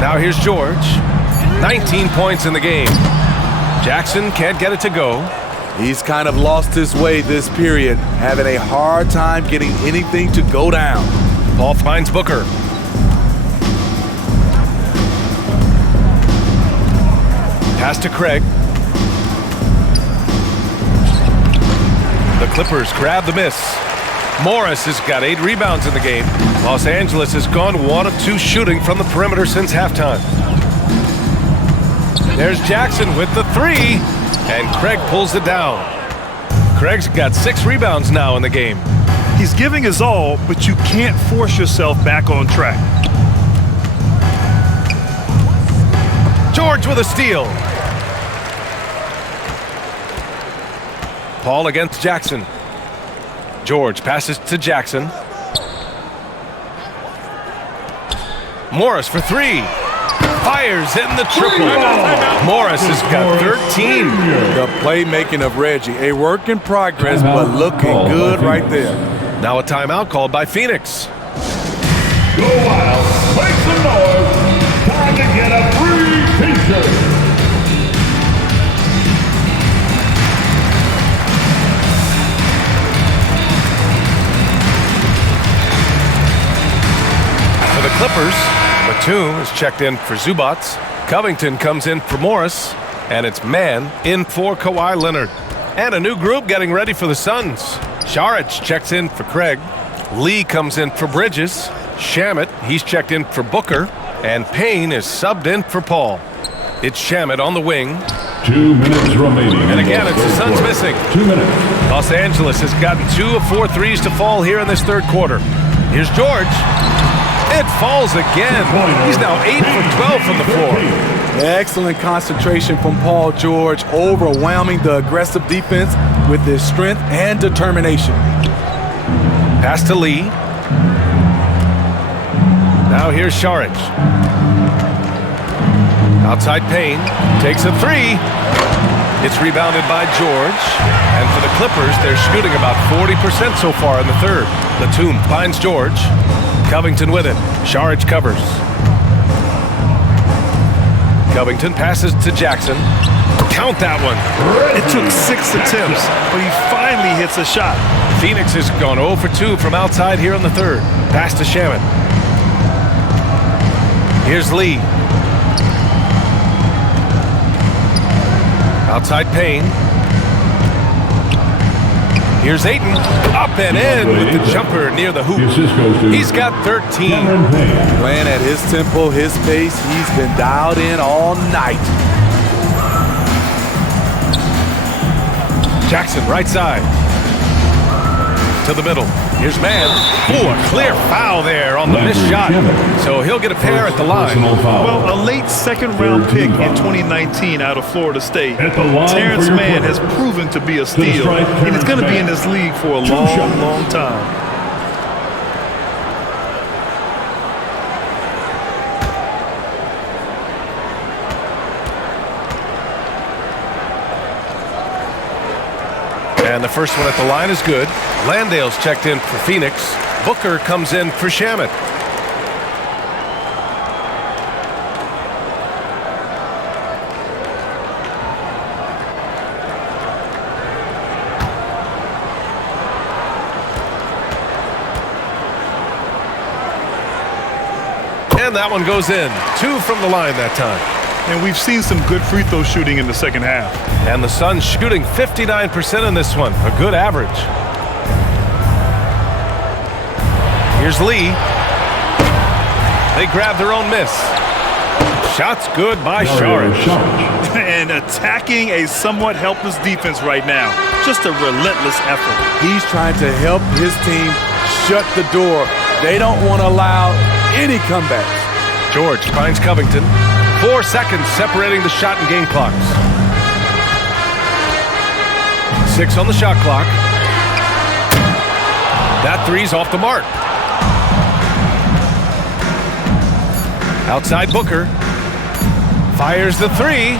Now here's George. 19 points in the game. Jackson can't get it to go. He's kind of lost his way this period, having a hard time getting anything to go down. Paul finds Booker. Pass to Craig. The Clippers grab the miss. Morris has got 8 rebounds in the game. Los Angeles has gone 1 of 2 shooting from the perimeter since halftime. There's Jackson with the 3, and Craig pulls it down. Craig's got 6 rebounds now in the game. He's giving his all, but you can't force yourself back on track. George with a steal. Paul against Jackson. George passes to Jackson. Morris for 3. Fires in the triple. Morris has got 13. The playmaking of Reggie, a work in progress, but looking good right there. Now a timeout called by Phoenix. Go Wild, make some noise. Time to get a free t-shirt. For the Clippers, Batum is checked in for Zubats. Covington comes in for Morris. And it's man in for Kawhi Leonard. And a new group getting ready for the Suns. Saric checks in for Craig. Lee comes in for Bridges. Shamet, he's checked in for Booker. And Payne is subbed in for Paul. It's Shamet on the wing. 2 minutes remaining. And again, it's the Suns missing. 2 minutes. Los Angeles has gotten 2 of 4 threes to fall here in this third quarter. Here's George. It falls again. He's now 8 for 12 from the floor. Excellent concentration from Paul George, overwhelming the aggressive defense with his strength and determination. Pass to Lee. Now here's Saric. Outside Payne. Takes a 3. It's rebounded by George. And for the Clippers, they're shooting about 40% so far in the third. Batum finds George. Covington with it. Saric covers. Covington passes to Jackson. Count that one. It took 6 attempts, but he finally hits a shot. Phoenix has gone 0 for 2 from outside here in the third. Pass to Shamet. Here's Lee. Outside Payne. Here's Ayton. Up and in with the jumper near the hoop. He's got 13. Playing at his tempo, his pace. He's been dialed in all night. Jackson, right side. To the middle. Here's Mann. Ooh, a clear foul there on the missed shot. So he'll get a pair at the line. Well, a late second-round pick in 2019 out of Florida State. Terrence Mann has proven to be a steal, and he's going to be in this league for a long, long time. And the first one at the line is good. Landale's checked in for Phoenix. Booker comes in for Shamet. And that one goes in. 2 from the line that time. And we've seen some good free throw shooting in the second half. And the Suns shooting 59% in this one. A good average. Here's Lee. They grab their own miss. Shots good by Saric. And attacking a somewhat helpless defense right now. Just a relentless effort. He's trying to help his team shut the door. They don't want to allow any comebacks. George finds Covington. 4 seconds separating the shot and game clocks. 6 on the shot clock. That three's off the mark. Outside Booker. Fires the 3.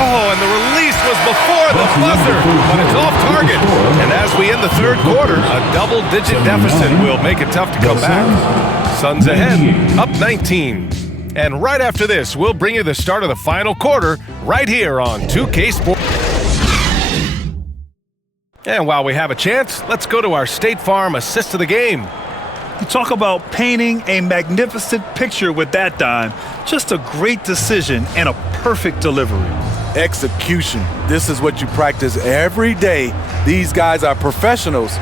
Oh, and the release was before the buzzer, but it's off target. And as we end the third quarter, a double-digit deficit will make it tough to come back. Suns ahead, up 19. And right after this, we'll bring you the start of the final quarter right here on 2K Sports. And while we have a chance, let's go to our State Farm assist of the game. You talk about painting a magnificent picture with that dime. Just a great decision and a perfect delivery. Execution. This is what you practice every day. These guys are professionals.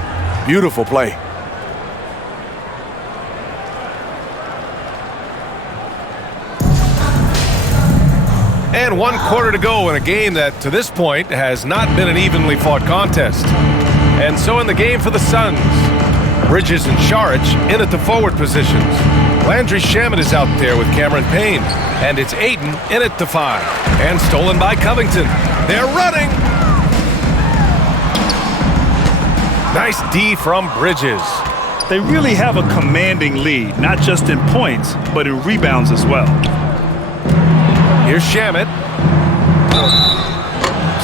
Beautiful play. And 1 quarter to go in a game that, to this point, has not been an evenly fought contest. And so in the game for the Suns, Bridges and Saric in at the forward positions. Landry Shamet is out there with Cameron Payne. And it's Ayton in at the 5. And stolen by Covington. They're running! Nice D from Bridges. They really have a commanding lead, not just in points, but in rebounds as well. Here's Shamet.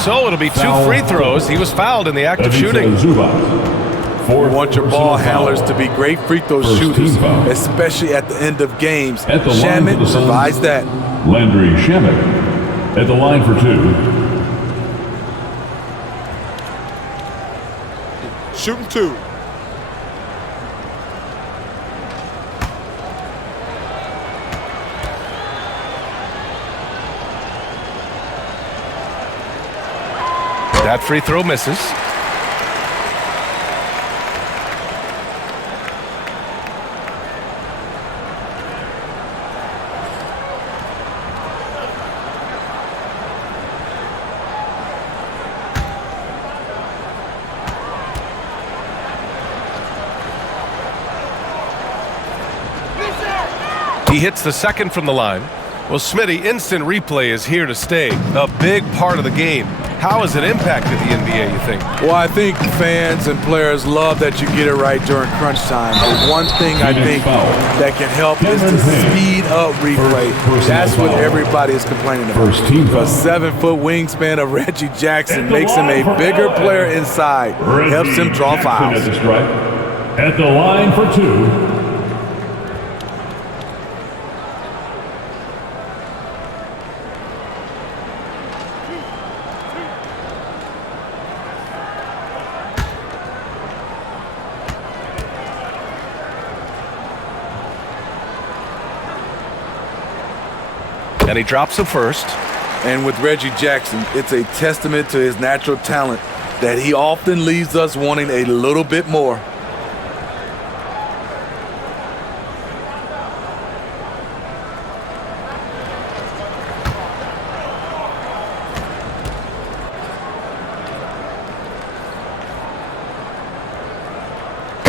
So it'll be 2 free throws. He was fouled in the act of shooting. You want your ball handlers to be great free throw shooters, especially at the end of games. Shamet provides that. Landry Shamet at the line for 2. Shooting 2. That free throw misses. He hits the second from the line. Well, Smitty, instant replay is here to stay. A big part of the game. How has it impacted the NBA, you think? Well, I think fans and players love that you get it right during crunch time. But one thing I think that can help is to speed up replay. That's what everybody is complaining about. A 7-foot wingspan of Reggie Jackson makes him a bigger player inside. Helps him draw fouls. At the line for 2. And he drops the first. And with Reggie Jackson, it's a testament to his natural talent that he often leaves us wanting a little bit more.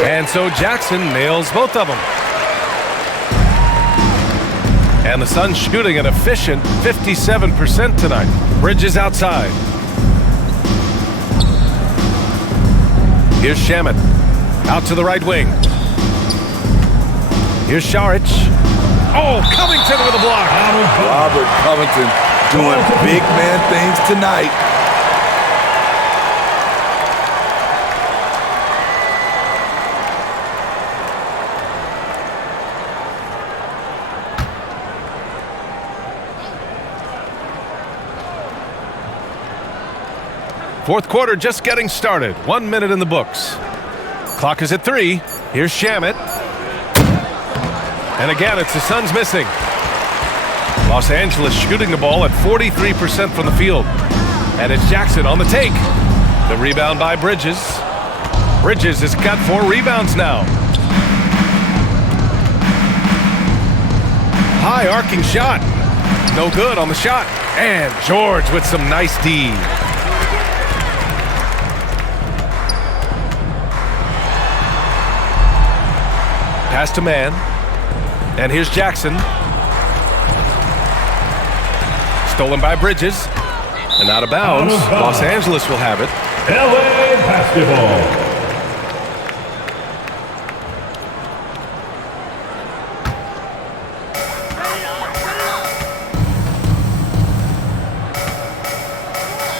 And so Jackson nails both of them. And the Suns shooting an efficient 57% tonight. Bridges outside. Here's Shamet. Out to the right wing. Here's Saric. Oh, Covington with a block. Robert Covington doing big man things tonight. Fourth quarter just getting started. 1 minute in the books. Clock is at 3. Here's Shamet. And again, it's the Suns missing. Los Angeles shooting the ball at 43% from the field. And it's Jackson on the take. The rebound by Bridges. Bridges has got 4 rebounds now. High arcing shot. No good on the shot. And George with some nice D. Pass to man. And here's Jackson. Stolen by Bridges. And out of bounds. Los Angeles will have it. LA basketball.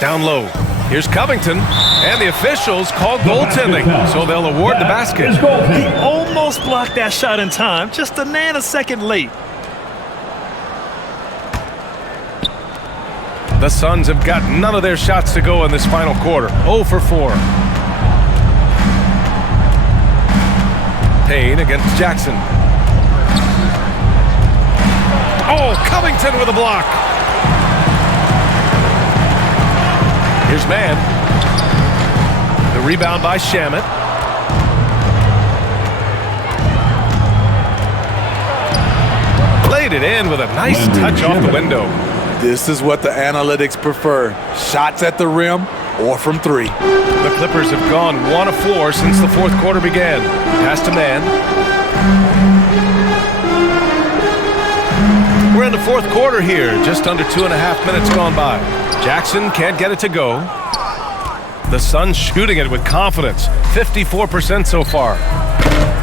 Down low. Here's Covington, and the officials call goaltending, so they'll award the basket. He almost blocked that shot in time, just a nanosecond late. The Suns have got none of their shots to go in this final quarter. 0 for 4. Payne against Jackson. Oh, Covington with a block. Here's Mann. The rebound by Shamet. Laid it in with a nice touch off the window. This is what the analytics prefer. Shots at the rim or from 3. The Clippers have gone 1 of 4 since the fourth quarter began. Pass to Mann. We're in the fourth quarter here. Just under 2.5 minutes gone by. Jackson can't get it to go. The Suns shooting it with confidence. 54% so far.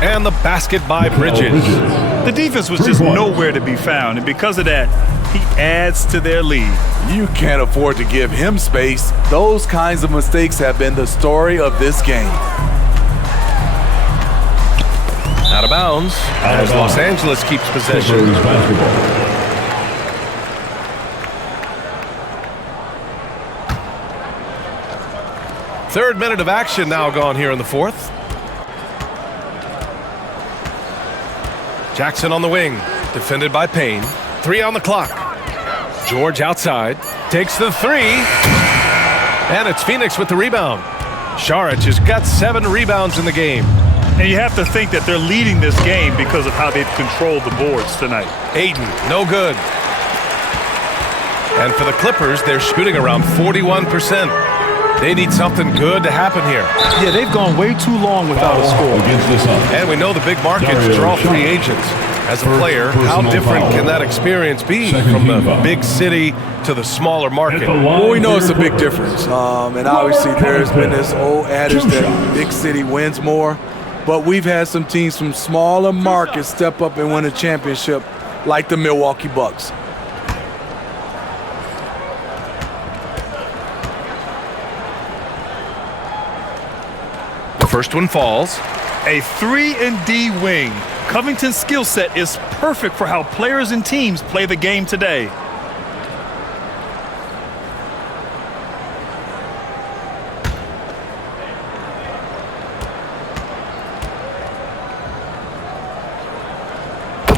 And the basket by Bridges. The defense was just nowhere to be found, and because of that, he adds to their lead. You can't afford to give him space. Those kinds of mistakes have been the story of this game. Out of bounds as Los Angeles keeps possession. Third minute of action now gone here in the fourth. Jackson on the wing, defended by Payne. 3 on the clock. George outside, takes the 3. And it's Phoenix with the rebound. Šarić has got 7 rebounds in the game. And you have to think that they're leading this game because of how they've controlled the boards tonight. Ayton, no good. And for the Clippers, they're shooting around 41%. They need something good to happen here. Yeah, they've gone way too long without a score. And we know the big markets draw free agents. As a player, how different can that experience be from the big city to the smaller market? Well, we know it's a big difference. And obviously there's been this old adage that big city wins more. But we've had some teams from smaller markets step up and win a championship, like the Milwaukee Bucks. The first one falls. A 3-and-D wing. Covington's skill set is perfect for how players and teams play the game today.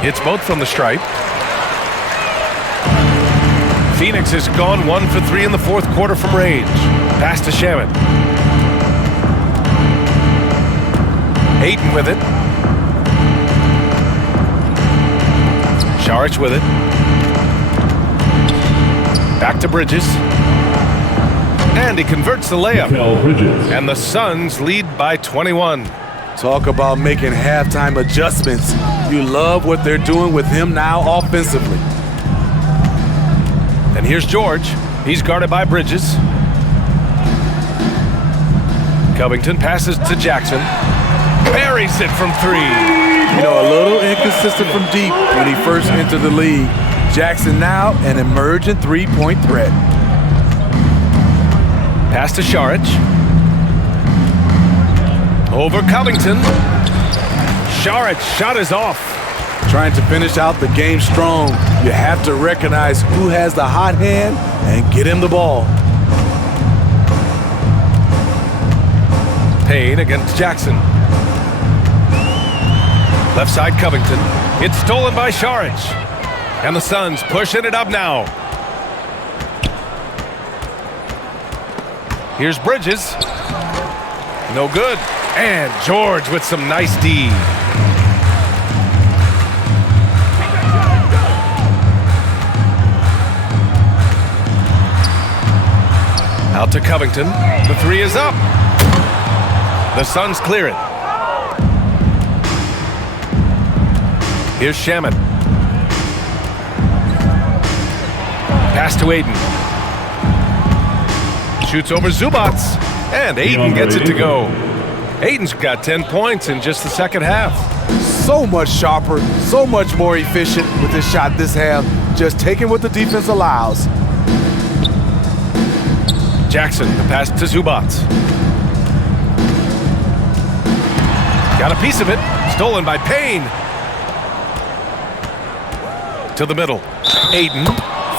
Hits both from the stripe. Phoenix has gone 1 for 3 in the fourth quarter from range. Pass to Shamet. Ayton with it. Šarić with it. Back to Bridges. And he converts the layup. And the Suns lead by 21. Talk about making halftime adjustments. You love what they're doing with him now offensively. And here's George. He's guarded by Bridges. Covington passes to Jackson. Buries it from 3. You know, a little inconsistent from deep when he first entered the league. Jackson now an emerging three-point threat. Pass to Šarić. Over Covington. Šarić shot is off. Trying to finish out the game strong. You have to recognize who has the hot hand and get him the ball. Payne against Jackson. Left side Covington. It's stolen by Šarić. And the Suns pushing it up now. Here's Bridges. No good. And George with some nice D. Out to Covington. The 3 is up. The Suns clear it. Here's Shamet. Pass to Ayton. Shoots over Zubac. And Ayton gets it to go. Ayton's got 10 points in just the second half. So much sharper, so much more efficient with his shot this half. Just taking what the defense allows. Jackson, the pass to Zubats. Got a piece of it. Stolen by Payne. To the middle. Aiden.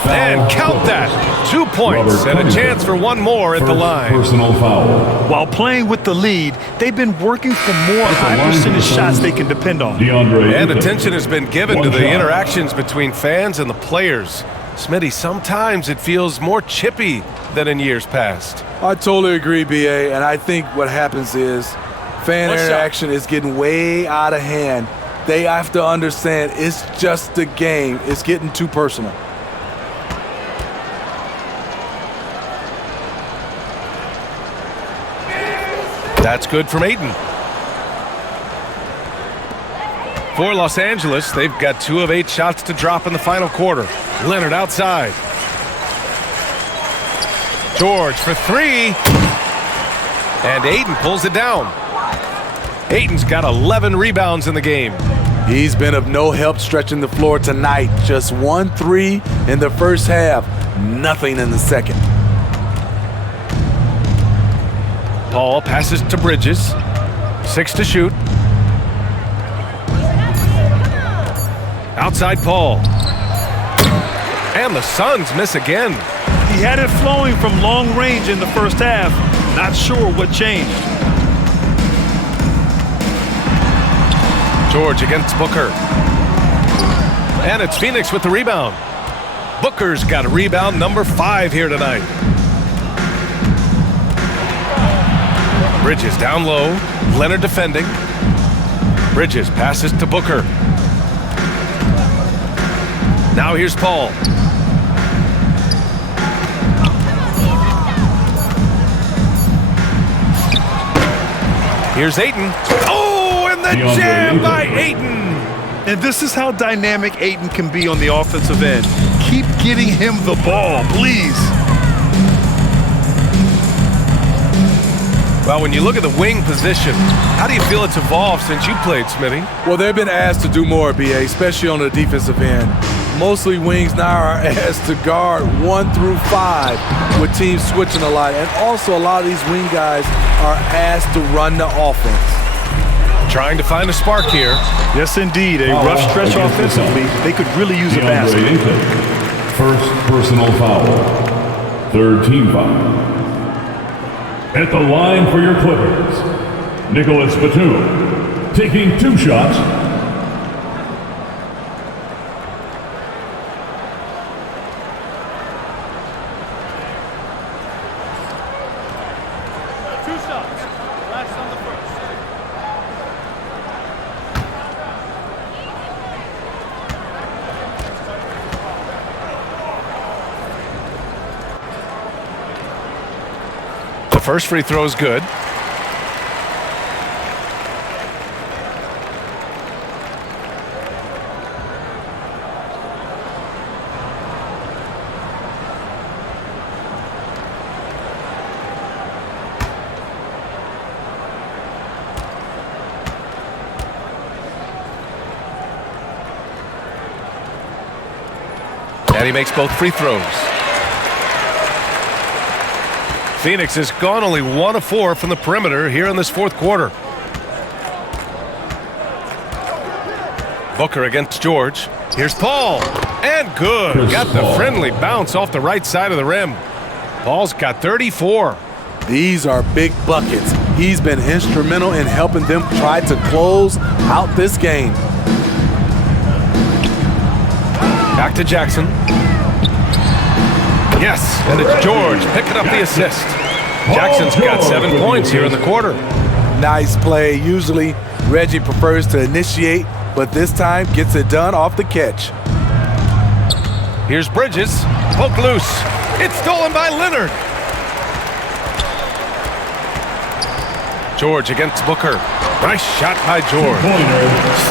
And count that. 2 points and a chance for one more at the line. Personal foul. While playing with the lead, they've been working for more high percentage shots they can depend on. And attention has been given to the interactions between fans and the players. Smitty, sometimes it feels more chippy than in years past. I totally agree, BA, and I think what happens is fan interaction is getting way out of hand. They have to understand it's just a game. It's getting too personal. That's good from Aiden. For Los Angeles, they've got 2 of 8 shots to drop in the final quarter. Leonard outside. George for 3. And Aiden pulls it down. Aiden's got 11 rebounds in the game. He's been of no help stretching the floor tonight. Just 1 3 in the first half. Nothing in the second. Paul passes to Bridges. 6 to shoot. Outside Paul. And the Suns miss again. He had it flowing from long range in the first half. Not sure what changed. George against Booker. And it's Phoenix with the rebound. Booker's got a rebound number 5 here tonight. Bridges down low. Leonard defending. Bridges passes to Booker. Now here's Paul. Here's Aiden. Oh, and the jam by Aiden. And this is how dynamic Aiden can be on the offensive end. Keep getting him the ball, please. Well, when you look at the wing position, how do you feel it's evolved since you played, Smitty? Well, they've been asked to do more, BA, especially on the defensive end. Mostly wings now are asked to guard 1 through 5 with teams switching a lot. And also a lot of these wing guys are asked to run the offense. Trying to find a spark here. Yes, indeed. A rough stretch offensively. They could really use a basket. First personal foul. Third team foul. At the line for your Clippers, Nicholas Batum taking 2 shots. Last on the first. The first free throw is good. And he makes both free throws. Phoenix has gone only 1 of 4 from the perimeter here in this fourth quarter. Booker against George. Here's Paul. And good. Got the friendly bounce off the right side of the rim. Paul's got 34. These are big buckets. He's been instrumental in helping them try to close out this game. Back to Jackson. Yes, and it's George picking up the assist. Jackson's got 7 points here in the quarter. Nice play. Usually Reggie prefers to initiate, but this time gets it done off the catch. Here's Bridges. Poke loose. It's stolen by Leonard. George against Booker. Nice shot by George.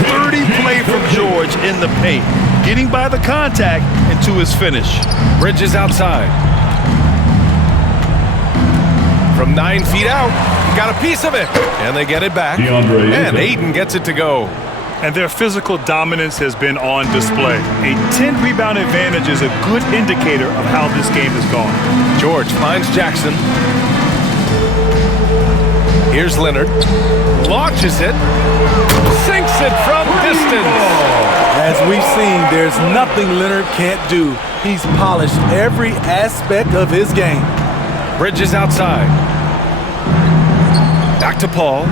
30 play from George in the paint, getting by the contact and to his finish. Bridges outside. From 9 feet out, got a piece of it. And they get it back. And Aiden gets it to go. And their physical dominance has been on display. A 10-rebound advantage is a good indicator of how this game has gone. George finds Jackson. Here's Leonard. Launches it. Sinks it from distance. As we've seen, there's nothing Leonard can't do. He's polished every aspect of his game. Bridges outside. Back to Paul.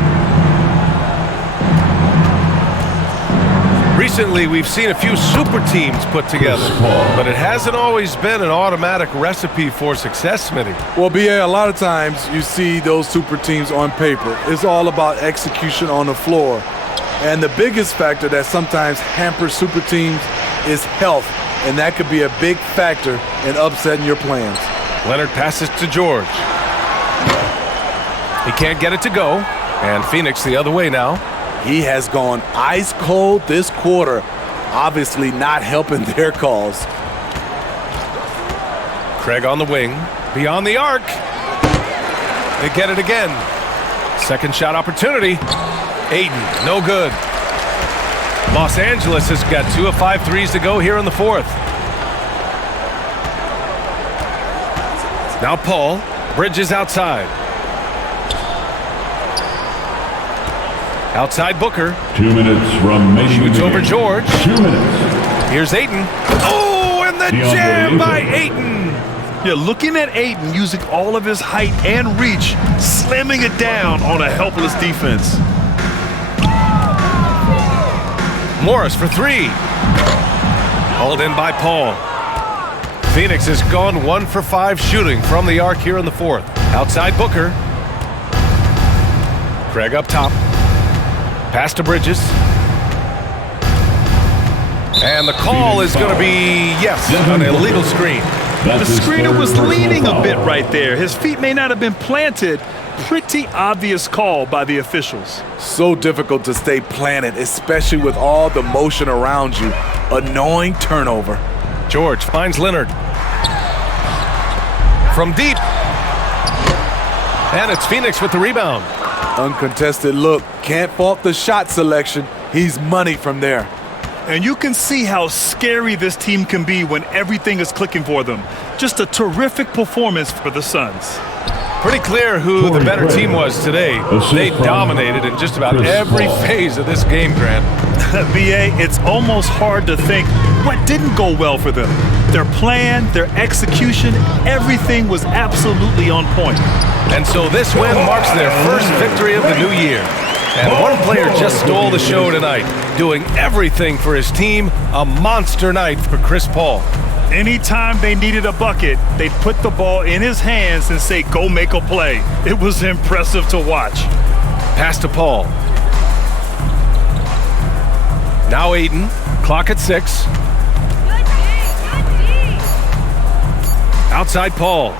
Recently, we've seen a few super teams put together, but it hasn't always been an automatic recipe for success, Smitty. Well, BA, a lot of times you see those super teams on paper. It's all about execution on the floor. And the biggest factor that sometimes hampers super teams is health, and that could be a big factor in upsetting your plans. Leonard passes to George. He can't get it to go, and Phoenix the other way now. He has gone ice cold this quarter, obviously not helping their cause. Craig on the wing, beyond the arc. They get it again. Second shot opportunity. Aiden, no good. Los Angeles has got 2 of 5 threes to go here in the fourth. Now Paul, Bridges outside. Outside Booker. 2 minutes remaining. Shoots over George. 2 minutes. Here's Aiden. Oh, and the jam by Aiden. Yeah, looking at Aiden using all of his height and reach, slamming it down on a helpless defense. Morris for 3. Hauled in by Paul. Phoenix has gone 1 for 5 shooting from the arc here in the fourth. Outside Booker. Craig up top. Pass to Bridges. And the call is going to be, yes, an illegal screen. The screener was leaning a bit right there. His feet may not have been planted. Pretty obvious call by the officials. So difficult to stay planted, especially with all the motion around you. Annoying turnover. George finds Leonard. From deep. And it's Phoenix with the rebound. Uncontested look. Can't fault the shot selection. He's money from there. And you can see how scary this team can be when everything is clicking for them. Just a terrific performance for the Suns. Pretty clear who the better team was today. They dominated in just about every phase of this game, Grant. BA, it's almost hard to think what didn't go well for them. Their plan, their execution, everything was absolutely on point. And so this win marks their first victory of the new year. And one player just stole the show tonight, doing everything for his team. A monster night for Chris Paul. Anytime they needed a bucket, they'd put the ball in his hands and say, go make a play. It was impressive to watch. Pass to Paul. Now Aiden, clock at 6. Outside Paul.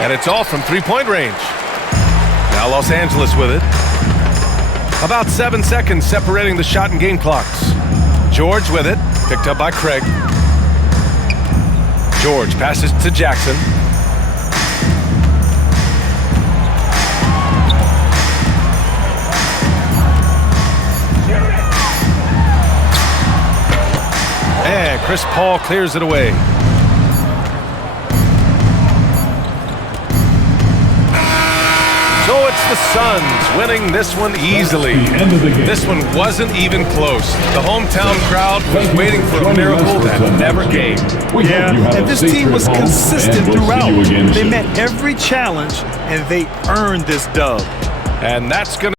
And it's all from three-point range. Now Los Angeles with it. About 7 seconds separating the shot and game clocks. George with it, picked up by Craig. George passes to Jackson. And Chris Paul clears it away. So it's the Suns winning this one easily. This one wasn't even close. The hometown crowd was waiting for a miracle that never came. Yeah, and this team was consistent throughout. They met every challenge, and they earned this dub. And that's going to